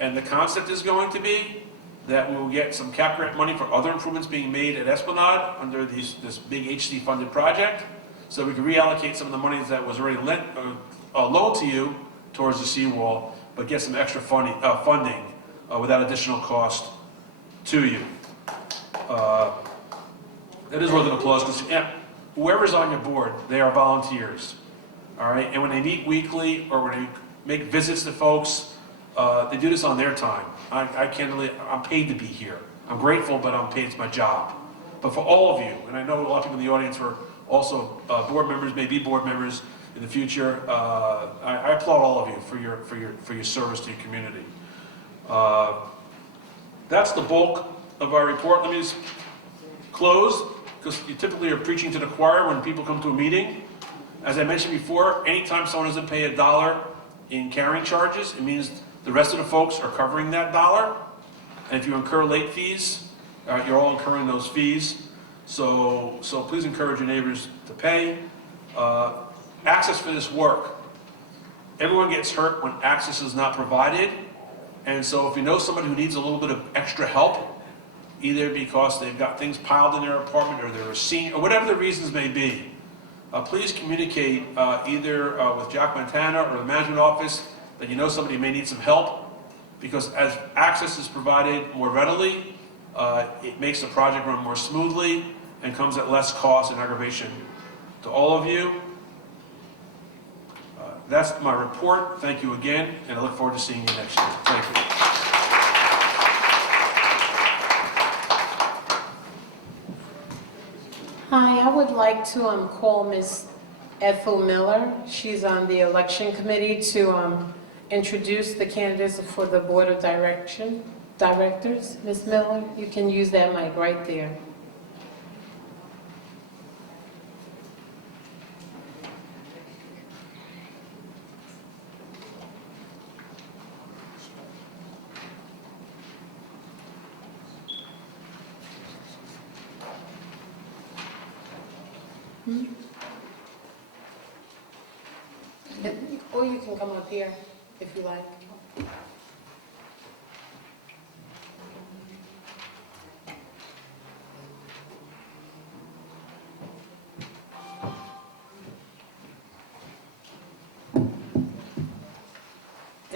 and the concept is going to be that we will get some cap grant money for other improvements being made at Esplanade under this big HC funded project, so we can reallocate some of the money that was already loaned to you towards the seawall, but get some extra funding without additional cost to you. That is worth an applause, because whoever's on your board, they are volunteers, all right? And when they meet weekly or when they make visits to folks, they do this on their time. I can't really, I'm paid to be here. I'm grateful, but I'm paid, it's my job. But for all of you, and I know a lot of people in the audience are also board members, maybe board members in the future, I applaud all of you for your service to your community. That's the bulk of our report. Let me just close, because you typically are preaching to the choir when people come to a meeting. As I mentioned before, anytime someone doesn't pay $1 in carrying charges, it means the rest of the folks are covering that $1. And if you incur late fees, you're all incurring those fees. So please encourage your neighbors to pay. Access for this work. Everyone gets hurt when access is not provided. And so if you know somebody who needs a little bit of extra help, either because they've got things piled in their apartment or they're a senior, or whatever the reasons may be, please communicate either with Jack Montana or the management office that you know somebody may need some help, because as access is provided more readily, it makes the project run more smoothly and comes at less cost and aggravation to all of you. That's my report. Thank you again, and I look forward to seeing you next year. Thank you. Hi, I would like to call Ms. Ethel Miller. She's on the election committee to introduce the candidates for the board of directors. Ms. Miller, you can use that mic right there. Or you can come up here if you like.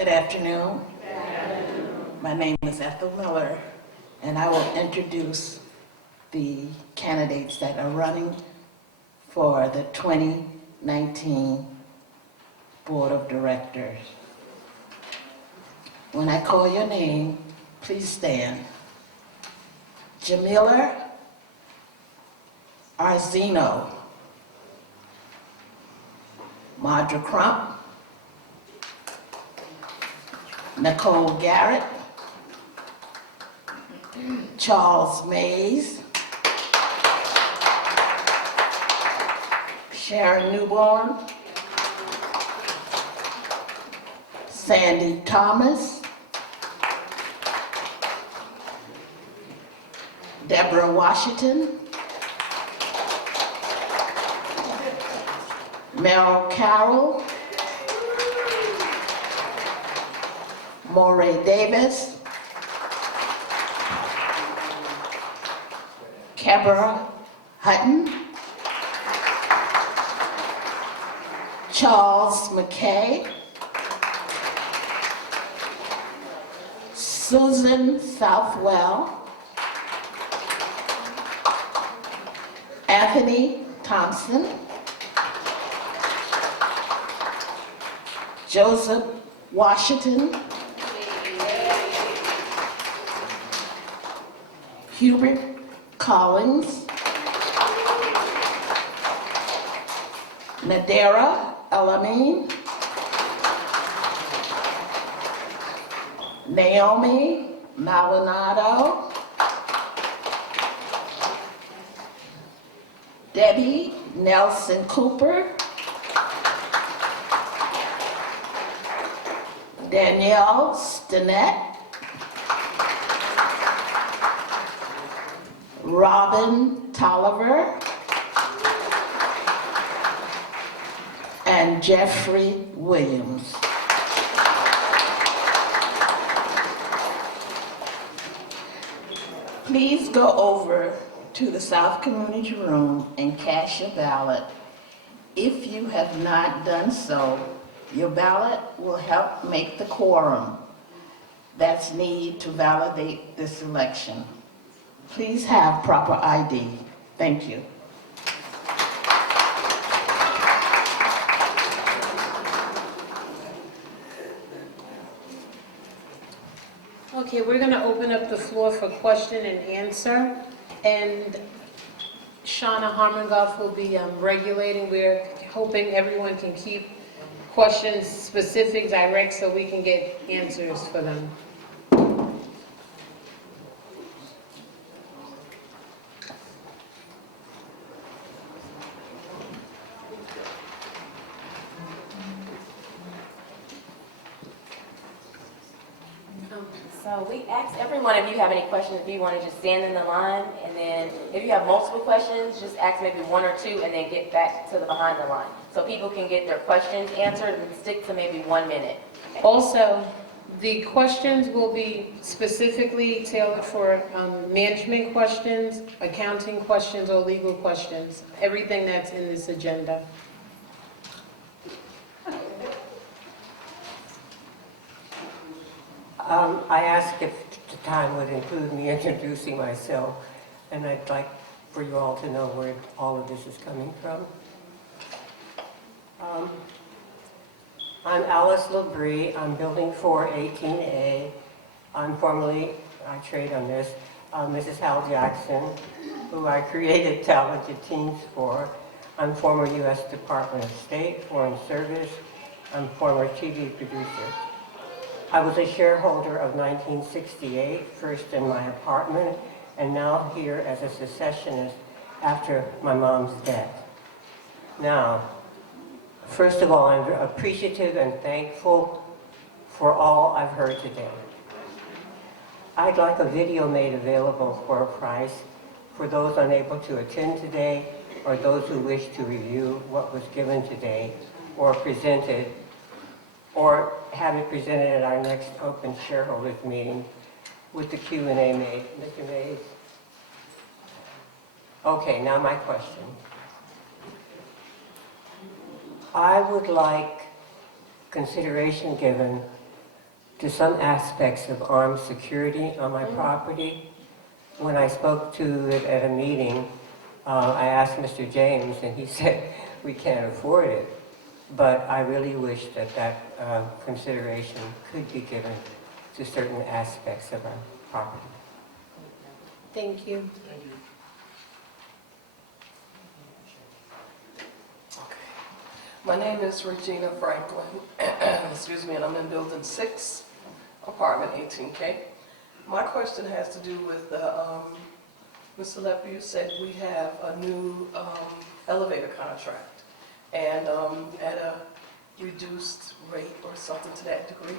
Good afternoon. My name is Ethel Miller, and I will introduce the candidates that are running for the 2019 Board of Directors. When I call your name, please stand. Jamila Arzino, Madra Crump, Nicole Garrett, Charles Mays, Sharon Newborn, Sandy Thomas, Deborah Washington, Merrill Carroll, Moray Davis, Kebra Hutton, Charles McKay, Susan Southwell, Anthony Thompson, Joseph Washington, Hubert Collins, Nadera Elamine, Naomi Maldonado, Debbie Nelson Cooper, Danielle Stinnett, Robin Tolliver, and Jeffrey Williams. Please go over to the South Community Room and cast your ballot. If you have not done so, your ballot will help make the quorum that's needed to validate this election. Please have proper ID. Thank you. Okay, we're going to open up the floor for question and answer, and Shauna Harmongoff will be regulating. We're hoping everyone can keep questions specific, direct, so we can get answers for them. So we asked everyone if you have any questions, if you want to just stand in the line, and then if you have multiple questions, just ask maybe one or two, and then get back to the behind the line. So people can get their questions answered and stick to maybe 1 minute. Also, the questions will be specifically tailored for management questions, accounting questions, or legal questions, everything that's in this agenda. I asked if the time would include me introducing myself, and I'd like for you all to know where all of this is coming from. I'm Alice LeBrie. I'm Building 418A. I'm formerly, I trade on this, Mrs. Hal Jackson, who I created Talented Teens for. I'm former U.S. Department of State, Foreign Service. I'm former TV producer. I was a shareholder of 1968, first in my apartment, and now here as a secessionist after my mom's death. Now, first of all, I'm appreciative and thankful for all I've heard today. I'd like a video made available for a price for those unable to attend today or those who wish to review what was given today or presented, or have it presented at our next open shareholders meeting with the Q&A made. Mr. Mays? Okay, now my question. I would like consideration given to some aspects of armed security on my property. When I spoke to it at a meeting, I asked Mr. James, and he said, we can't afford it. But I really wish that that consideration could be given to certain aspects of our property. Thank you. My name is Regina Franklin, excuse me, and I'm in Building 6, apartment 18K. My question has to do with the, Mr. Lepper, you said we have a new elevator contract, and at a reduced rate or something to that degree.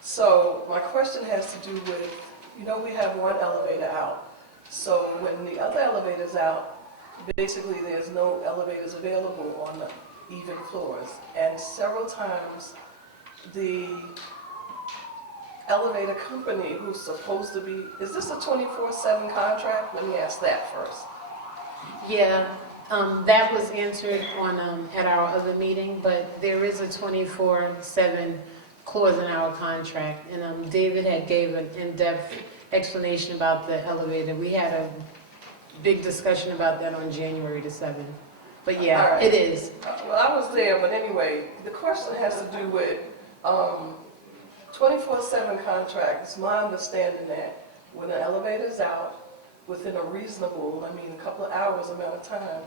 So my question has to do with, you know, we have one elevator out. So when the other elevator's out, basically there's no elevators available on the even floors. And several times the elevator company who's supposed to be, is this a 24/7 contract? Let me ask that first. Yeah, that was answered on, at our other meeting, but there is a 24/7 clause in our contract. And David had gave an in-depth explanation about the elevator. We had a big discussion about that on January the 7th. But yeah, All right. it is. Well, I was there, but anyway, the question has to do with 24/7 contract. It's my understanding that when the elevator's out, within a reasonable, I mean, a couple of hours amount of time,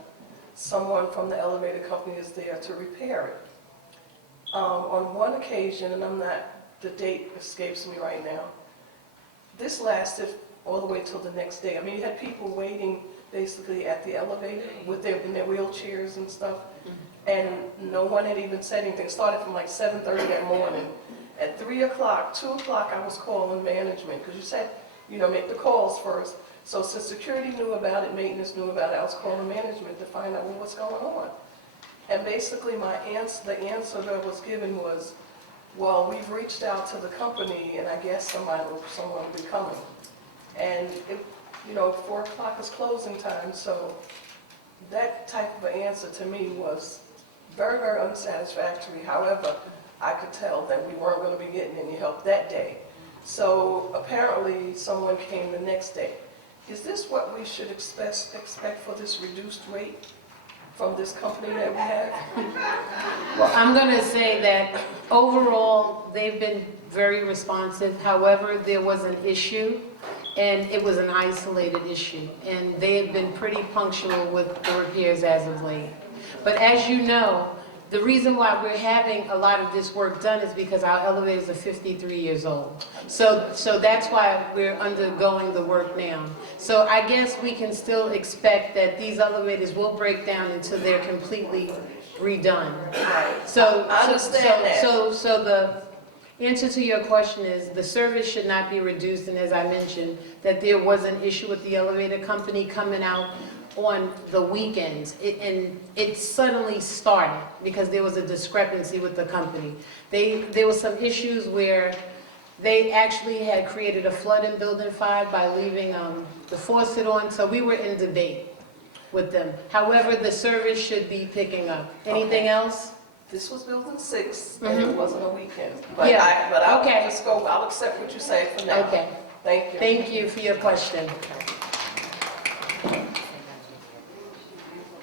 someone from the elevator company is there to repair it. On one occasion, and the date escapes me right now, this lasted all the way till the next day. I mean, you had people waiting basically at the elevator in their wheelchairs and stuff, and no one had even said anything. It started from like 7:30 that morning. At 3 o'clock, 2 o'clock, I was calling management, because you said, you know, make the calls first. So since security knew about it, maintenance knew about it, I was calling management to find out, well, what's going on. And basically the answer that was given was, well, we've reached out to the company, and I guess someone will be coming. And you know, 4 o'clock is closing time, so that type of an answer to me was very, very unsatisfactory. However, I could tell that we weren't going to be getting any help that day. So apparently someone came the next day. Is this what we should expect for this reduced rate from this company that we have? Well, I'm going to say that overall, they've been very responsive. However, there was an issue, and it was an isolated issue. And they have been pretty punctual with the repairs as of late. But as you know, the reason why we're having a lot of this work done is because our elevators are 53 years old. So that's why we're undergoing the work now. So I guess we can still expect that these elevators will break down until they're completely redone. Right. So I understand that. So the answer to your question is the service should not be reduced, and as I mentioned, that there was an issue with the elevator company coming out on the weekends, and it suddenly started because there was a discrepancy with the company. There were some issues where they actually had created a flood in Building 5 by leaving the faucet on, so we were in debate with them. However, the service should be picking up. Anything else? This was Building 6, and it wasn't a weekend. But Yeah, I'll okay. just go, I'll accept what you say for now. Okay. Thank you. Thank you for your question.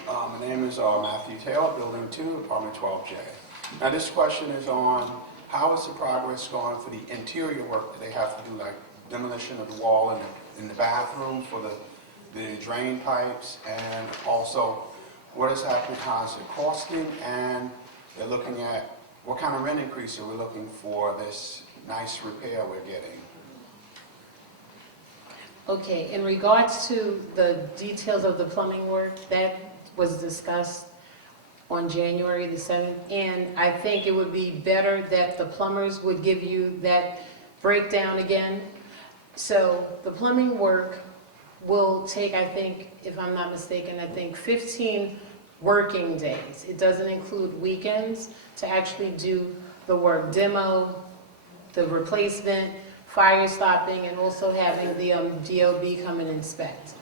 My name is Matthew Taylor, Building 2, Apartment 12J. Now this question is on how is the progress going for the interior work that they have to do, like demolition of the wall in the bathrooms for the drain pipes, and also what is happening, how is it costing, and they're looking at what kind of rent increase are we looking for this nice repair we're getting. Okay, in regards to the details of the plumbing work, that was discussed on January the 7th, and I think it would be better that the plumbers would give you that breakdown again. So the plumbing work will take, I think, if I'm not mistaken, I think 15 working days. It doesn't include weekends to actually do the work, demo, the replacement, fire stopping, and also having the DOB come and inspect.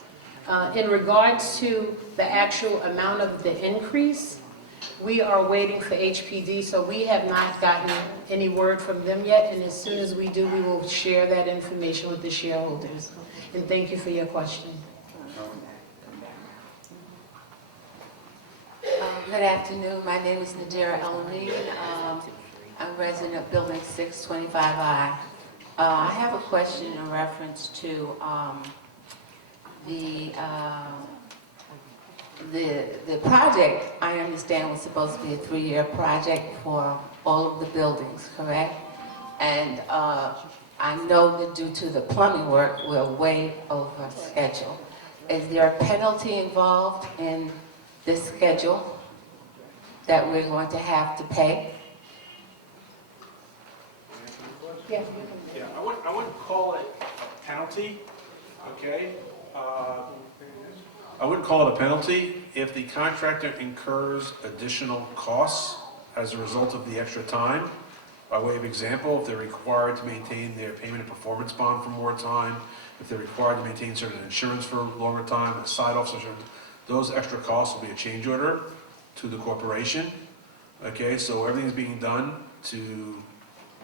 In regards to the actual amount of the increase, We are waiting for HPD, so we have not gotten any word from them yet, and as soon as we do, we will share that information with the shareholders. And thank you for your question. Good afternoon. My name is Nadira Elamine. I'm resident of Building 625I. I have a question in reference to the project. I understand was supposed to be a 3-year project for all of the buildings, correct? And I know that due to the plumbing work, we're way over schedule. Is there a penalty involved in this schedule that we're going to have to pay? Yeah. Yeah, I wouldn't call it a penalty, okay? I wouldn't call it a penalty if the contractor incurs additional costs as a result of the extra time. By way of example, if they're required to maintain their payment and performance bond for more time, if they're required to maintain certain insurance for longer time, a side officer, those extra costs will be a change order to the corporation. Okay, so everything's being done to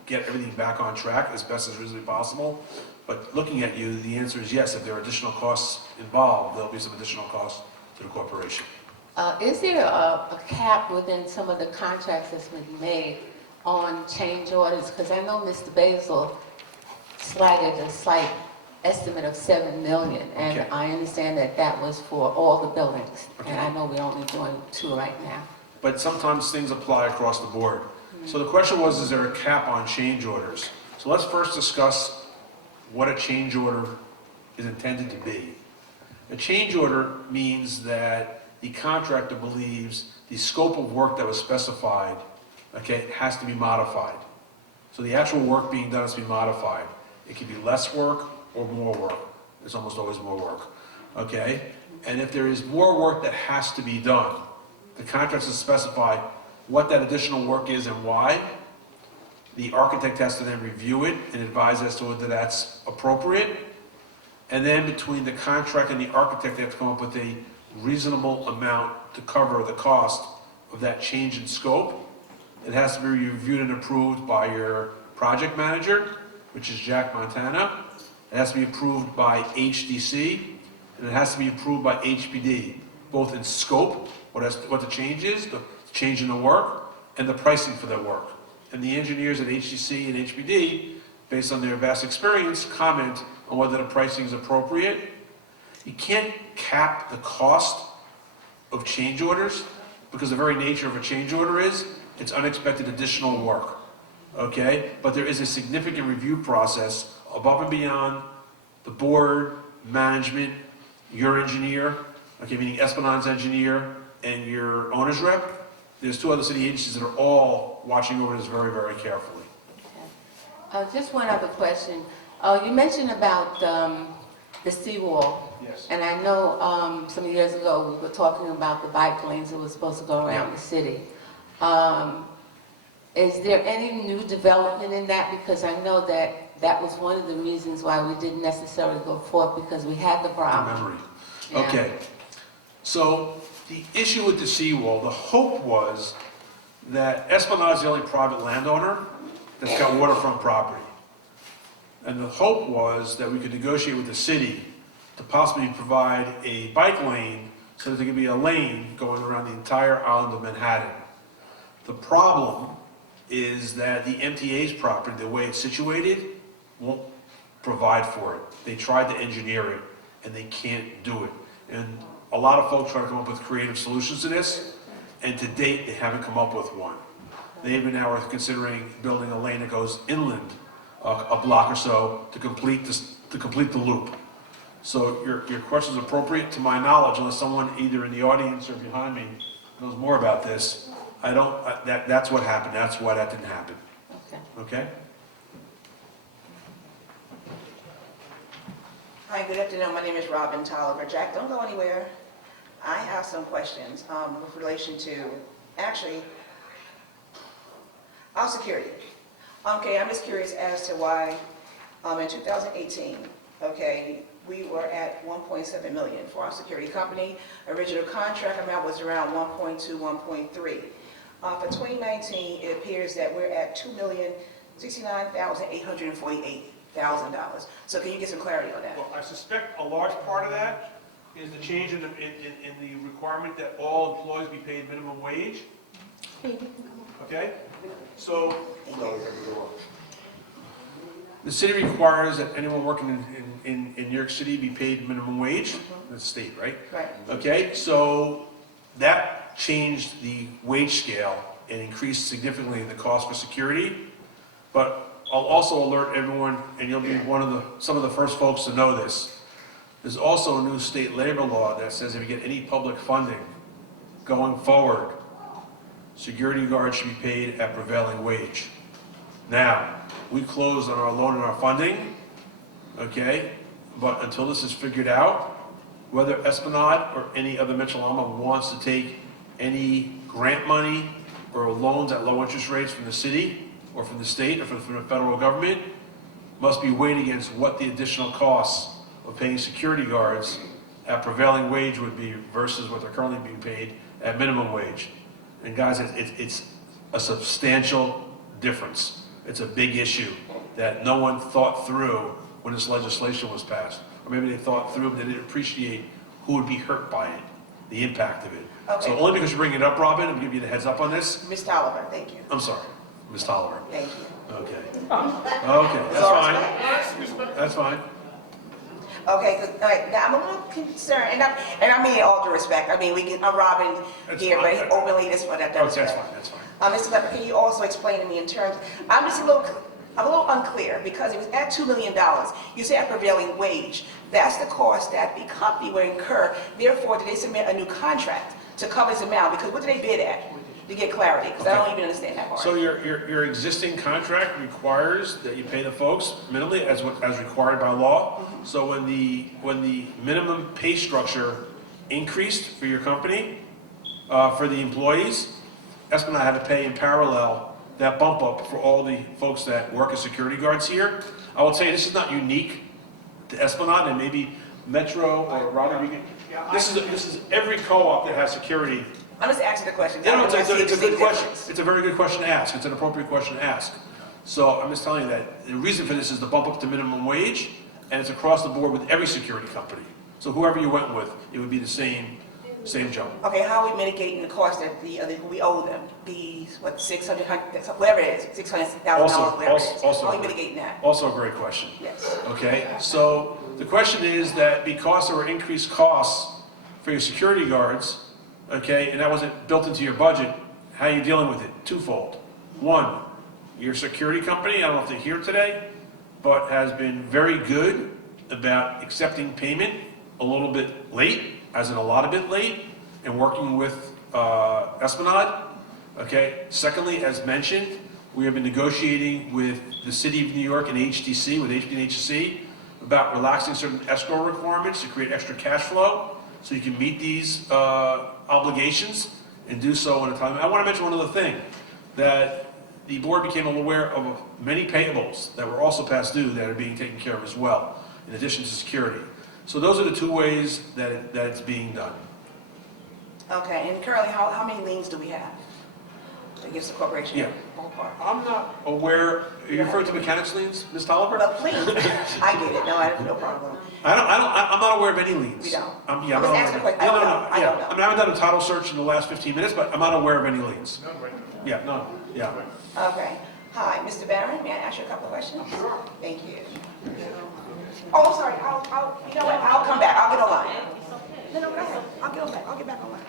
get everything back on track as best as reasonably possible. But looking at you, the answer is yes. If there are additional costs involved, there'll be some additional costs to the corporation. Is there a cap within some of the contracts that's been made on change orders? Because I know Mr. Basil slighted a slight estimate of $7 million, and Okay. I understand that that was for all the buildings, Okay. and I know we're only doing 2 right now. But sometimes things apply across the board. So the question was, is there a cap on change orders? So let's first discuss what a change order is intended to be. A change order means that the contractor believes the scope of work that was specified, okay, has to be modified. So the actual work being done has to be modified. It can be less work or more work. It's almost always more work, okay? And if there is more work that has to be done, the contractor has to specify what that additional work is and why. The architect has to then review it and advise as to whether that's appropriate. And then between the contract and the architect, they have to come up with a reasonable amount to cover the cost of that change in scope. It has to be reviewed and approved by your project manager, which is Jack Montana. It has to be approved by HDC, and it has to be approved by HPD, both in scope, what the change is, the change in the work, and the pricing for that work. And the engineers at HDC and HPD, based on their vast experience, comment on whether the pricing is appropriate. You can't cap the cost of change orders, because the very nature of a change order is it's unexpected additional work, okay? But there is a significant review process above and beyond the board, management, your engineer, okay, meaning Esplanade's engineer and your owner's rep. There's 2 other city agencies that are all watching over this very, very carefully. Just one other question. You mentioned about the seawall. Yes. And I know some years ago we were talking about the bike lanes that were supposed to go around the city. Is there any new development in that? Because I know that that was one of the reasons why we didn't necessarily go forth, because we had the problem. Memory. Yeah. Okay. So the issue with the seawall, the hope was that Esplanade is the only private landowner that's got waterfront property. And the hope was that we could negotiate with the city to possibly provide a bike lane so that there could be a lane going around the entire island of Manhattan. The problem is that the MTA's property, the way it's situated, won't provide for it. They tried to engineer it, and they can't do it. And a lot of folks try to come up with creative solutions to this, and to date, they haven't come up with one. They even now are considering building a lane that goes inland a block or so to complete the loop. So your question is appropriate. To my knowledge, unless someone either in the audience or behind me knows more about this, that's what happened. That's why that didn't happen. Okay. Okay? Hi, good afternoon. My name is Robin Tolliver. Jack, don't go anywhere. I have some questions with relation to, actually, our security. Okay, I'm just curious as to why in 2018, okay, we were at 1.7 million for our security company. Original contract amount was around 1.2, 1.3. For 2019, it appears that we're at $2,069,848,000. So can you get some clarity on that? Well, I suspect a large part of that is the change in the requirement that all employees be paid minimum wage. Okay? So, the city requires that anyone working in New York City be paid minimum wage. That's state, right? Right. Okay, so that changed the wage scale and increased significantly the cost for security. But I'll also alert everyone, and you'll be some of the first folks to know this. There's also a new state labor law that says if you get any public funding going forward, security guards should be paid at prevailing wage. Now, we closed on our loan and our funding, okay? But until this is figured out, whether Esplanade or any other Metro Loma wants to take any grant money or loans at low interest rates from the city or from the state or from the federal government, must be weighed against what the additional costs of paying security guards at prevailing wage would be versus what they're currently being paid at minimum wage. And guys, it's a substantial difference. It's a big issue that no one thought through when this legislation was passed. Or maybe they thought through, but they didn't appreciate who would be hurt by it, the impact of it. Okay. So only because you're bringing it up, Robin, I'm giving you the heads up on this. Ms. Tolliver, thank you. I'm sorry, Ms. Tolliver. Thank you. Okay. Okay, that's fine. That's fine. Okay, because now I'm a little concerned, and I mean it all due respect. I mean, I'm Robin That's here, fine. but openly this for that. Oh, that's fine, that's fine. Mr. Leper, can you also explain to me in terms, I'm a little unclear, because it was at $2 million. You say at prevailing wage. That's the cost that the company will incur. Therefore, did they submit a new contract to cover this amount? Because what did they bid at? To get clarity, because I don't even understand that part. So your existing contract requires that you pay the folks minimally as required by law. So when the minimum pay structure increased for your company, for the employees, Esplanade had to pay in parallel that bump up for all the folks that work as security guards here. I would say this is not unique to Esplanade, and maybe Metro or Robert, this is every co-op that has security. I'm just asking the question. Yeah, no, it's a good question. It's a very good question to ask. It's an appropriate question to ask. So I'm just telling you that the reason for this is the bump up to minimum wage, and it's across the board with every security company. So whoever you went with, it would be the same jump. Okay, how are we mitigating the cost that we owe them? The, what, 600, whatever it is, $600,000, whatever it is. How are we mitigating that? Also a great question. Yes. Okay, so the question is that because there were increased costs for your security guards, okay, and that wasn't built into your budget, how are you dealing with it? Twofold. One, your security company, I don't know if they're here today, but has been very good about accepting payment a little bit late, as in a lot of bit late, and working with Esplanade. Okay. Secondly, as mentioned, we have been negotiating with the City of New York and HTC, with HP and HTC, about relaxing certain escrow requirements to create extra cash flow, so you can meet these obligations and do so in a time. I want to mention one other thing, that the board became aware of many payables that were also past due that are being taken care of as well, in addition to security. So those are the two ways that it's being done. Okay, and currently, how many liens do we have against the corporation? Yeah. Ballpark. I'm not aware, are you referring to mechanics liens, Ms. Tolliver? But please, I get it, no, I have no problem. I'm not aware of any liens. We don't? I'm I'm just asking a question. I don't know. I don't know. I mean, I haven't done a title search in the last 15 minutes, but I'm not aware of any liens. None right now. Yeah, none, yeah. Okay. Hi, Mr. Barron, may I ask you a couple of questions? Sure. Thank you. Oh, I'm sorry, you know what, I'll come back, I'll get online. No, go ahead, I'll get back online.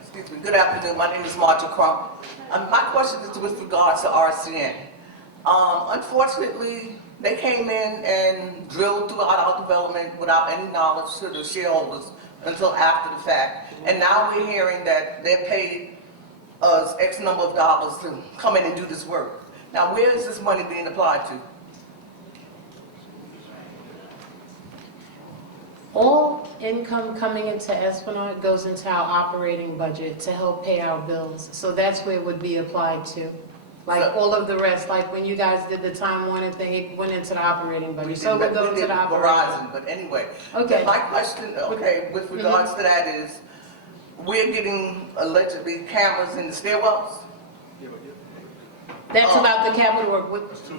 Excuse me. Good afternoon. My name is Marta Crump. My question is with regards to RCN. Unfortunately, they came in and drilled throughout our development without any knowledge to the shareholders until after the fact. And now we're hearing that they paid us X number of dollars to come in and do this work. Now, where is this money being applied to? All income coming into Esplanade goes into our operating budget to help pay our bills. So that's where it would be applied to. Like So- all of the rest, like when you guys did the Time Warner thing, it went into the operating We budget. did So would that- go we into did the operating. Verizon, but anyway. Okay. My question, okay, with regards to that is, we're getting allegedly cameras in the stairwells? That's about the capital work.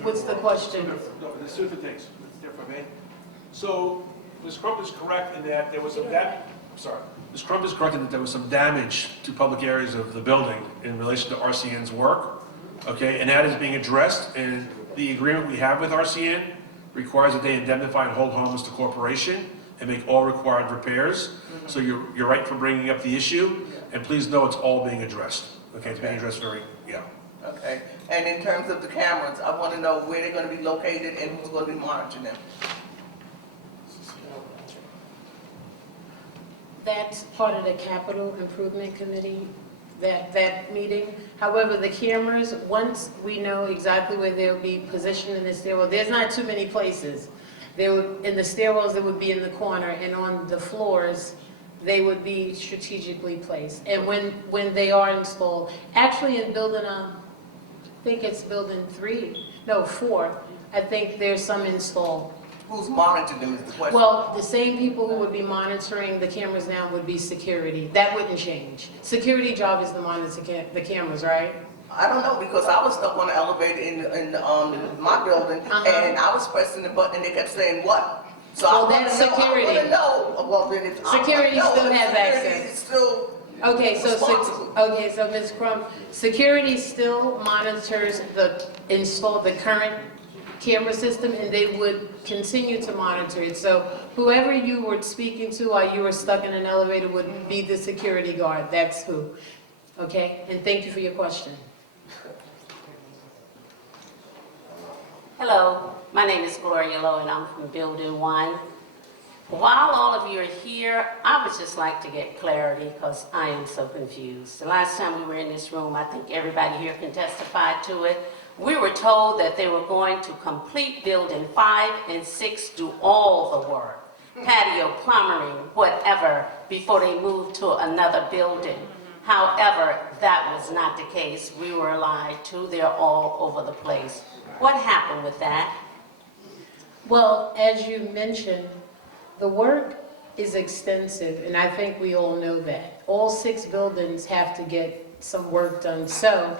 What's the question? No, there's two different things, if I may. So, Ms. Crump is correct in that there was some Ms. Crump is correct in that there was some damage to public areas of the building in relation to RCN's work, okay? And that is being addressed, and the agreement we have with RCN requires that they indemnify and hold harmless the corporation and make all required repairs. So you're right for bringing up the issue, and please know it's all being addressed, okay? It's being addressed yeah. Okay, and in terms of the cameras, I want to know where they're going to be located and who's going to be monitoring them. That's part of the capital improvement committee, that meeting. However, the cameras, once we know exactly where they'll be positioned in the stairwell, there's not too many places. In the stairwells, they would be in the corner, and on the floors, they would be strategically placed. And when they are installed, actually in building, I think it's building 4, I think there's some installed. Who's monitoring them is the question. Well, the same people who would be monitoring the cameras now would be security. That wouldn't change. Security job is to monitor the cameras, right? I don't know, because I was stuck on the elevator in my building, and I was pressing the button and they kept saying, what? So Well, I that's wanna know, security. I want to know. Well, then if Security I wanna know still if has security access. is still Okay, responsible. so Ms. Crump, security still monitors the current camera system, and they would continue to monitor it. So whoever you were speaking to while you were stuck in an elevator would be the security guard. That's who. Okay? And thank you for your question. Hello, my name is Gloria Lowe and I'm from Building 1. While all of you are here, I would just like to get clarity because I am so confused. The last time we were in this room, I think everybody here can testify to it, we were told that they were going to complete Building 5 and 6, do all the work, patio, plumbing, whatever, before they moved to another building. However, that was not the case. We were lied to. They're all over the place. What happened with that? Well, as you mentioned, the work is extensive, and I think we all know that. All 6 buildings have to get some work done. So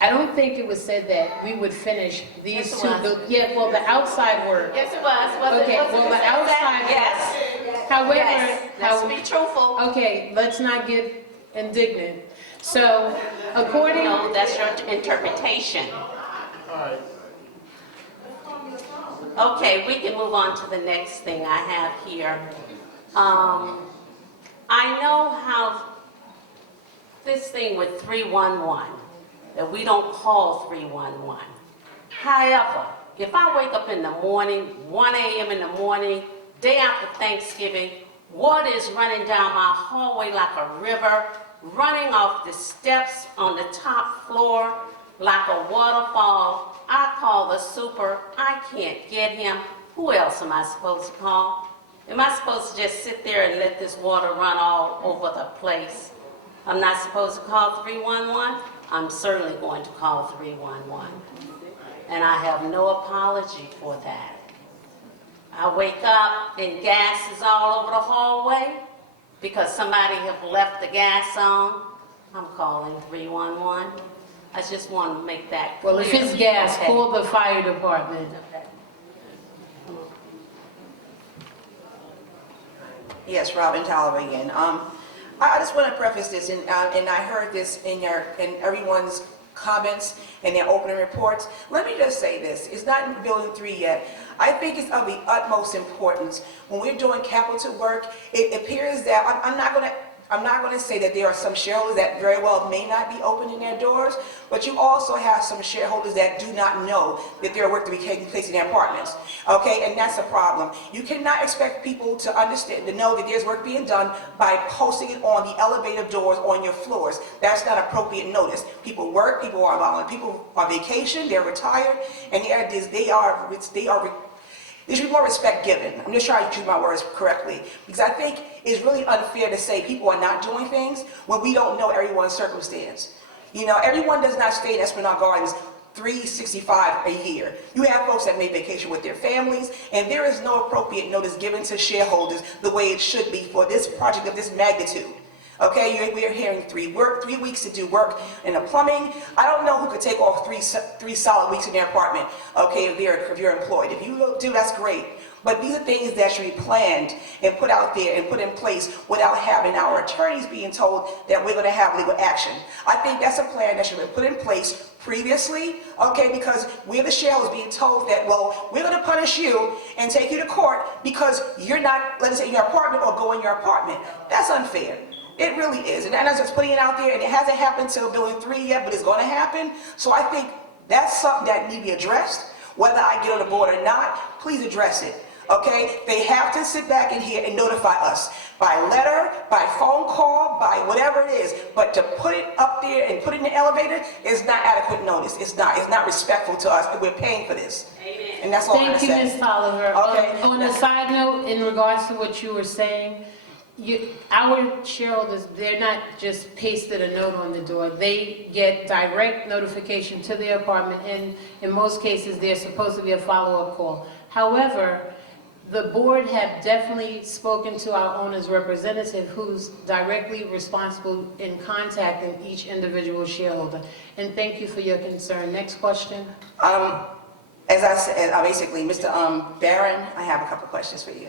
I don't think it was said that we would finish these Yes, it 2 was. buildings. Yeah, well, the outside work. Yes, it was. Okay, well, the outside. Yes. However, Yes. Let's be truthful. Okay, let's not get indignant. So, according. No, that's your interpretation. Okay, we can move on to the next thing I have here. I know how this thing with 311, that we don't call 311. However, if I wake up in the morning, 1 a.m. in the morning, day after Thanksgiving, water is running down my hallway like a river, running off the steps on the top floor like a waterfall. I call the super, I can't get him. Who else am I supposed to call? Am I supposed to just sit there and let this water run all over the place? I'm not supposed to call 311? I'm certainly going to call 311. And I have no apology for that. I wake up and gas is all over the hallway because somebody have left the gas on. I'm calling 311. I just want to make that clear. Well, if it's gas, Okay. call the fire department. Yes, Robin Tyler again. I just want to preface this, and I heard this in everyone's comments and their opening reports. Let me just say this. It's not in Building 3 yet. I think it's of the utmost importance when we're doing capital work. It appears that I'm not going to say that there are some shareholders that very well may not be opening their doors, but you also have some shareholders that do not know that their work to be taking place in their apartments. Okay, and that's a problem. You cannot expect people to understand, to know that there's work being done by posting it on the elevator doors on your floors. That's not appropriate notice. People work, people are volunteer, people are on vacation, they're retired, and there's should be more respect given. I'm just trying to choose my words correctly, because I think it's really unfair to say people are not doing things when we don't know everyone's circumstance. You know, everyone does not stay in Esplanade Gardens 365 a year. You have folks that may vacation with their families, and there is no appropriate notice given to shareholders the way it should be for this project of this magnitude. Okay, we are hearing 3 weeks to do work in the plumbing. I don't know who could take off three solid weeks in their apartment. Okay, if you're employed. If you do, that's great. But these are things that should be planned and put out there and put in place without having our attorneys being told that we're going to have legal action. I think that's a plan that should have been put in place previously, okay, because we're the shareholders being told that, well, we're going to punish you and take you to court because you're not, let us say, in your apartment or go in your apartment. That's unfair. It really is. And I'm just putting it out there, and it hasn't happened till Building 3 yet, but it's going to happen. So I think that's something that needs to be addressed. Whether I get on the board or not, please address it. Okay? They have to sit back in here and notify us by letter, by phone call, by whatever it is. But to put it up there and put it in the elevator is not adequate notice. It's not respectful to us. We're paying for this. Amen. And that's all I'm Thank you, saying. Ms. Tolliver. Okay. On a side note, in regards to what you were saying, our shareholders, they're not just pasted a note on the door. They get direct notification to their apartment, and in most cases, there's supposed to be a follow-up call. However, the board have definitely spoken to our owner's representative, who's directly responsible in contacting each individual shareholder. And thank you for your concern. Next question. As I said, basically, Mr. Barron, I have a couple questions for you.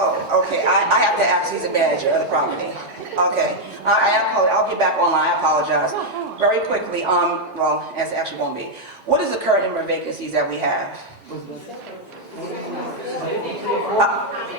Oh, okay, I have to ask, he's a manager of the property. Okay, I'll get back online, I apologize. Very quickly, well, as it actually won't be. What is the current number of vacancies that we have?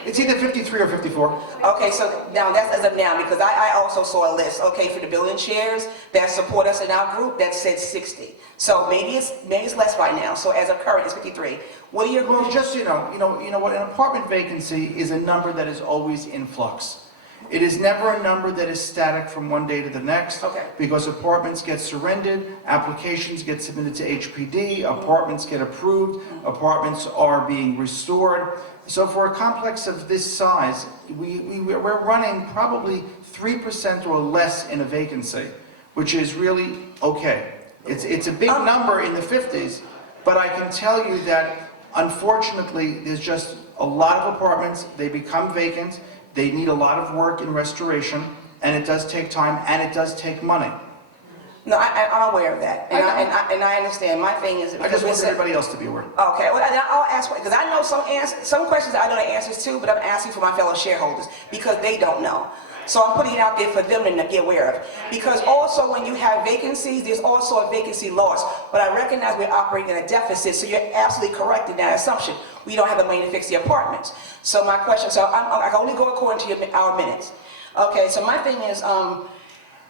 It's either 53 or 54. Okay, so now that's as of now, because I also saw a list, okay, for the building chairs that support us in our group that said 60. So maybe it's less right now. So as of current, it's 53. What are your group? Well, just, you know what, an apartment vacancy is a number that is always in flux. It is never a number that is static from one day to the next. Okay. Because apartments get surrendered, applications get submitted to HPD, apartments get approved, apartments are being restored. So for a complex of this size, we're running probably 3% or less in a vacancy, which is really okay. It's a big number in the 50s, but I can tell you that unfortunately, there's just a lot of apartments, they become vacant, they need a lot of work in restoration, and it does take time, and it does take money. No, I'm aware of that, and I understand. My thing is, I just want everybody else to be aware. Okay, well, and I'll ask, because I know some questions I know the answers to, but I'm asking for my fellow shareholders because they don't know. So I'm putting it out there for them to get aware of. Because also when you have vacancies, there's also a vacancy loss. But I recognize we're operating in a deficit, so you're absolutely correct in that assumption. We don't have the money to fix the apartments. So my question, I can only go according to our minutes. Okay, so my thing is,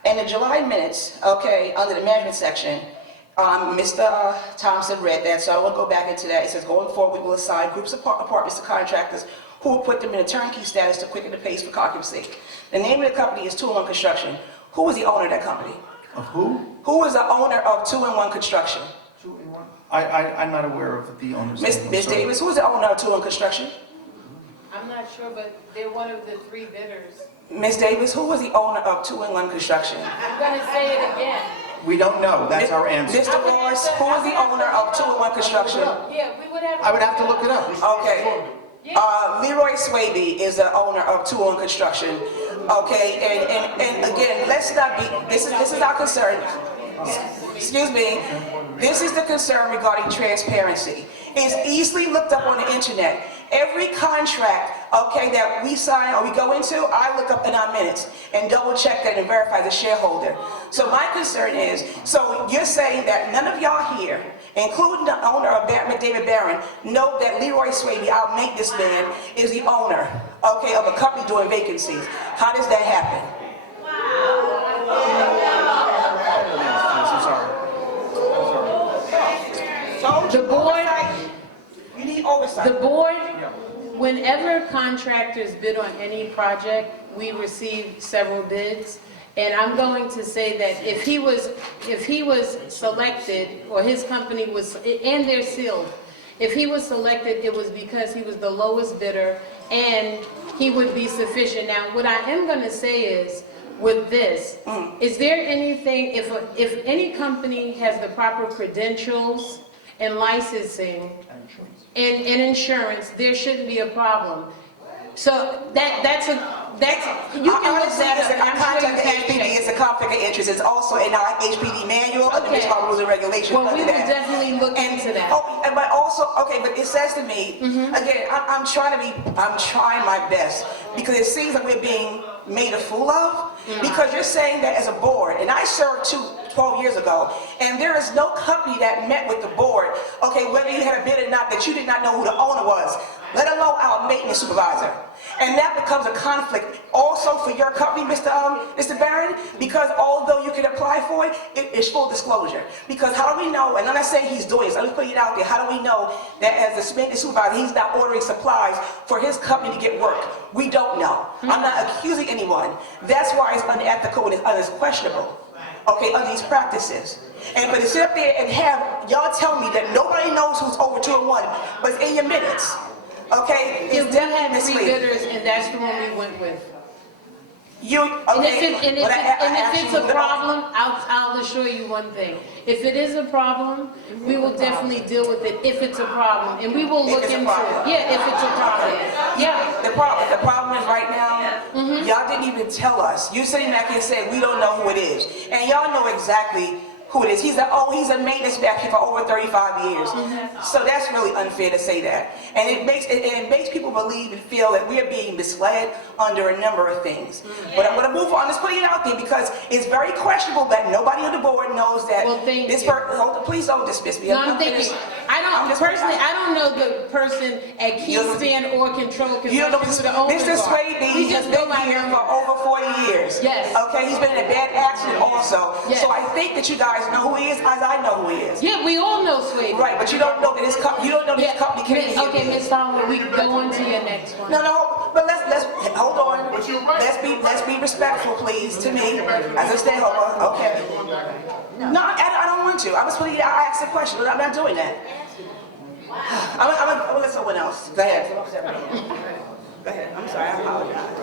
in the July minutes, okay, under the management section, Mr. Thompson read that, so I won't go back into that. It says, going forward, we will assign groups of apartments to contractors who will put them in a turnkey status to quicken the pace for occupancy. The name of the company is 2-in-1 Construction. Who is the owner of that company? Of who? Who is the owner of 2-in-1 Construction? 2-in-1? I'm not aware of the owner's name. Ms. Davis, who is the owner of 2-in-1 Construction? I'm not sure, but they're one of the 3 bidders. Ms. Davis, who was the owner of 2-in-1 Construction? I'm going to say it again. We don't know. That's our answer. Mr. Morris, who is the owner of 2-in-1 Construction? Yeah, we would have. I would have to look it up. Okay. Leroy Swaby is the owner of 2-in-1 Construction. Okay, and again, let's not be, this is our concern. Excuse me. This is the concern regarding transparency. It's easily looked up on the internet. Every contract, okay, that we sign or we go into, I look up in our minutes and double check that and verify the shareholder. So my concern is, so you're saying that none of y'all here, including the owner of David Barron, know that Leroy Swaby, our maintenance man, is the owner, okay, of a company doing vacancies. How does that happen? I'm sorry. The board, you need oversight. The board, whenever contractors bid on any project, we receive several bids. And I'm going to say that if he was selected, or his company was, and they're sealed, if he was selected, it was because he was the lowest bidder and he would be sufficient. Now, what I am going to say is, with this. Is there anything, if any company has the proper credentials and licensing and insurance, there shouldn't be a problem. So that's you can look that up. I'm sure you Contact the fact HPD, check. it's a conflict of interest. It's also in our HPD manual, under which our rules and regulations. Well, we under will that. definitely look into that. Oh, but also, okay, but it says to me, again, I'm trying my best, because it seems like we're being made a fool of, because you're saying that as a board, and I served 12 years ago, and there is no company that met with the board, okay, whether you had a bid or not, that you did not know who the owner was, let alone our maintenance supervisor. And that becomes a conflict also for your company, Mr. Barron, because although you can apply for it, it's full disclosure. Because how do we know, and I'm not saying he's doing this, I'm just putting it out there, how do we know that as a maintenance supervisor, he's not ordering supplies for his company to get work? We don't know. I'm not accusing anyone. That's why it's unethical and it's questionable, okay, under these practices. And but to sit up there and have y'all tell me that nobody knows who's over 2 and 1, but it's in your minutes. Okay, If we had 3 bidders and that's the one we went with. And if it's a problem, I'll assure you one thing. If it is a problem, we will definitely deal with it if it's a problem. And we will look into it. Yeah, if it's a problem. Yeah. The problem is right now, y'all didn't even tell us. You sitting back here saying we don't know who it is. And y'all know exactly who it is. He's a maintenance back here for over 35 years. So that's really unfair to say that. And it makes people believe and feel that we're being misled under a number of things. But I'm going to move on. Let's put it out there because it's very questionable that nobody on the board knows that this person. Please don't dismiss me. No, I'm thinking. I don't know the person at Keyspan or Control. You don't know Mr. Swaby has been here for over 40 years. Yes. Okay, he's been in a bad accident also. Yes. So I think that you guys know who he is, as I know who he is. Yeah, we all know Swaby. Right, but you don't know that this company came here. Okay, Ms. Fowler, we can go on to your next one. No, but let's hold on. Let's be respectful, please, to me. As I stay over. Okay. No, I don't want to. I was putting. I asked a question, but I'm not doing that. I'm gonna let someone else. Go ahead. Go ahead. I'm sorry. I apologize.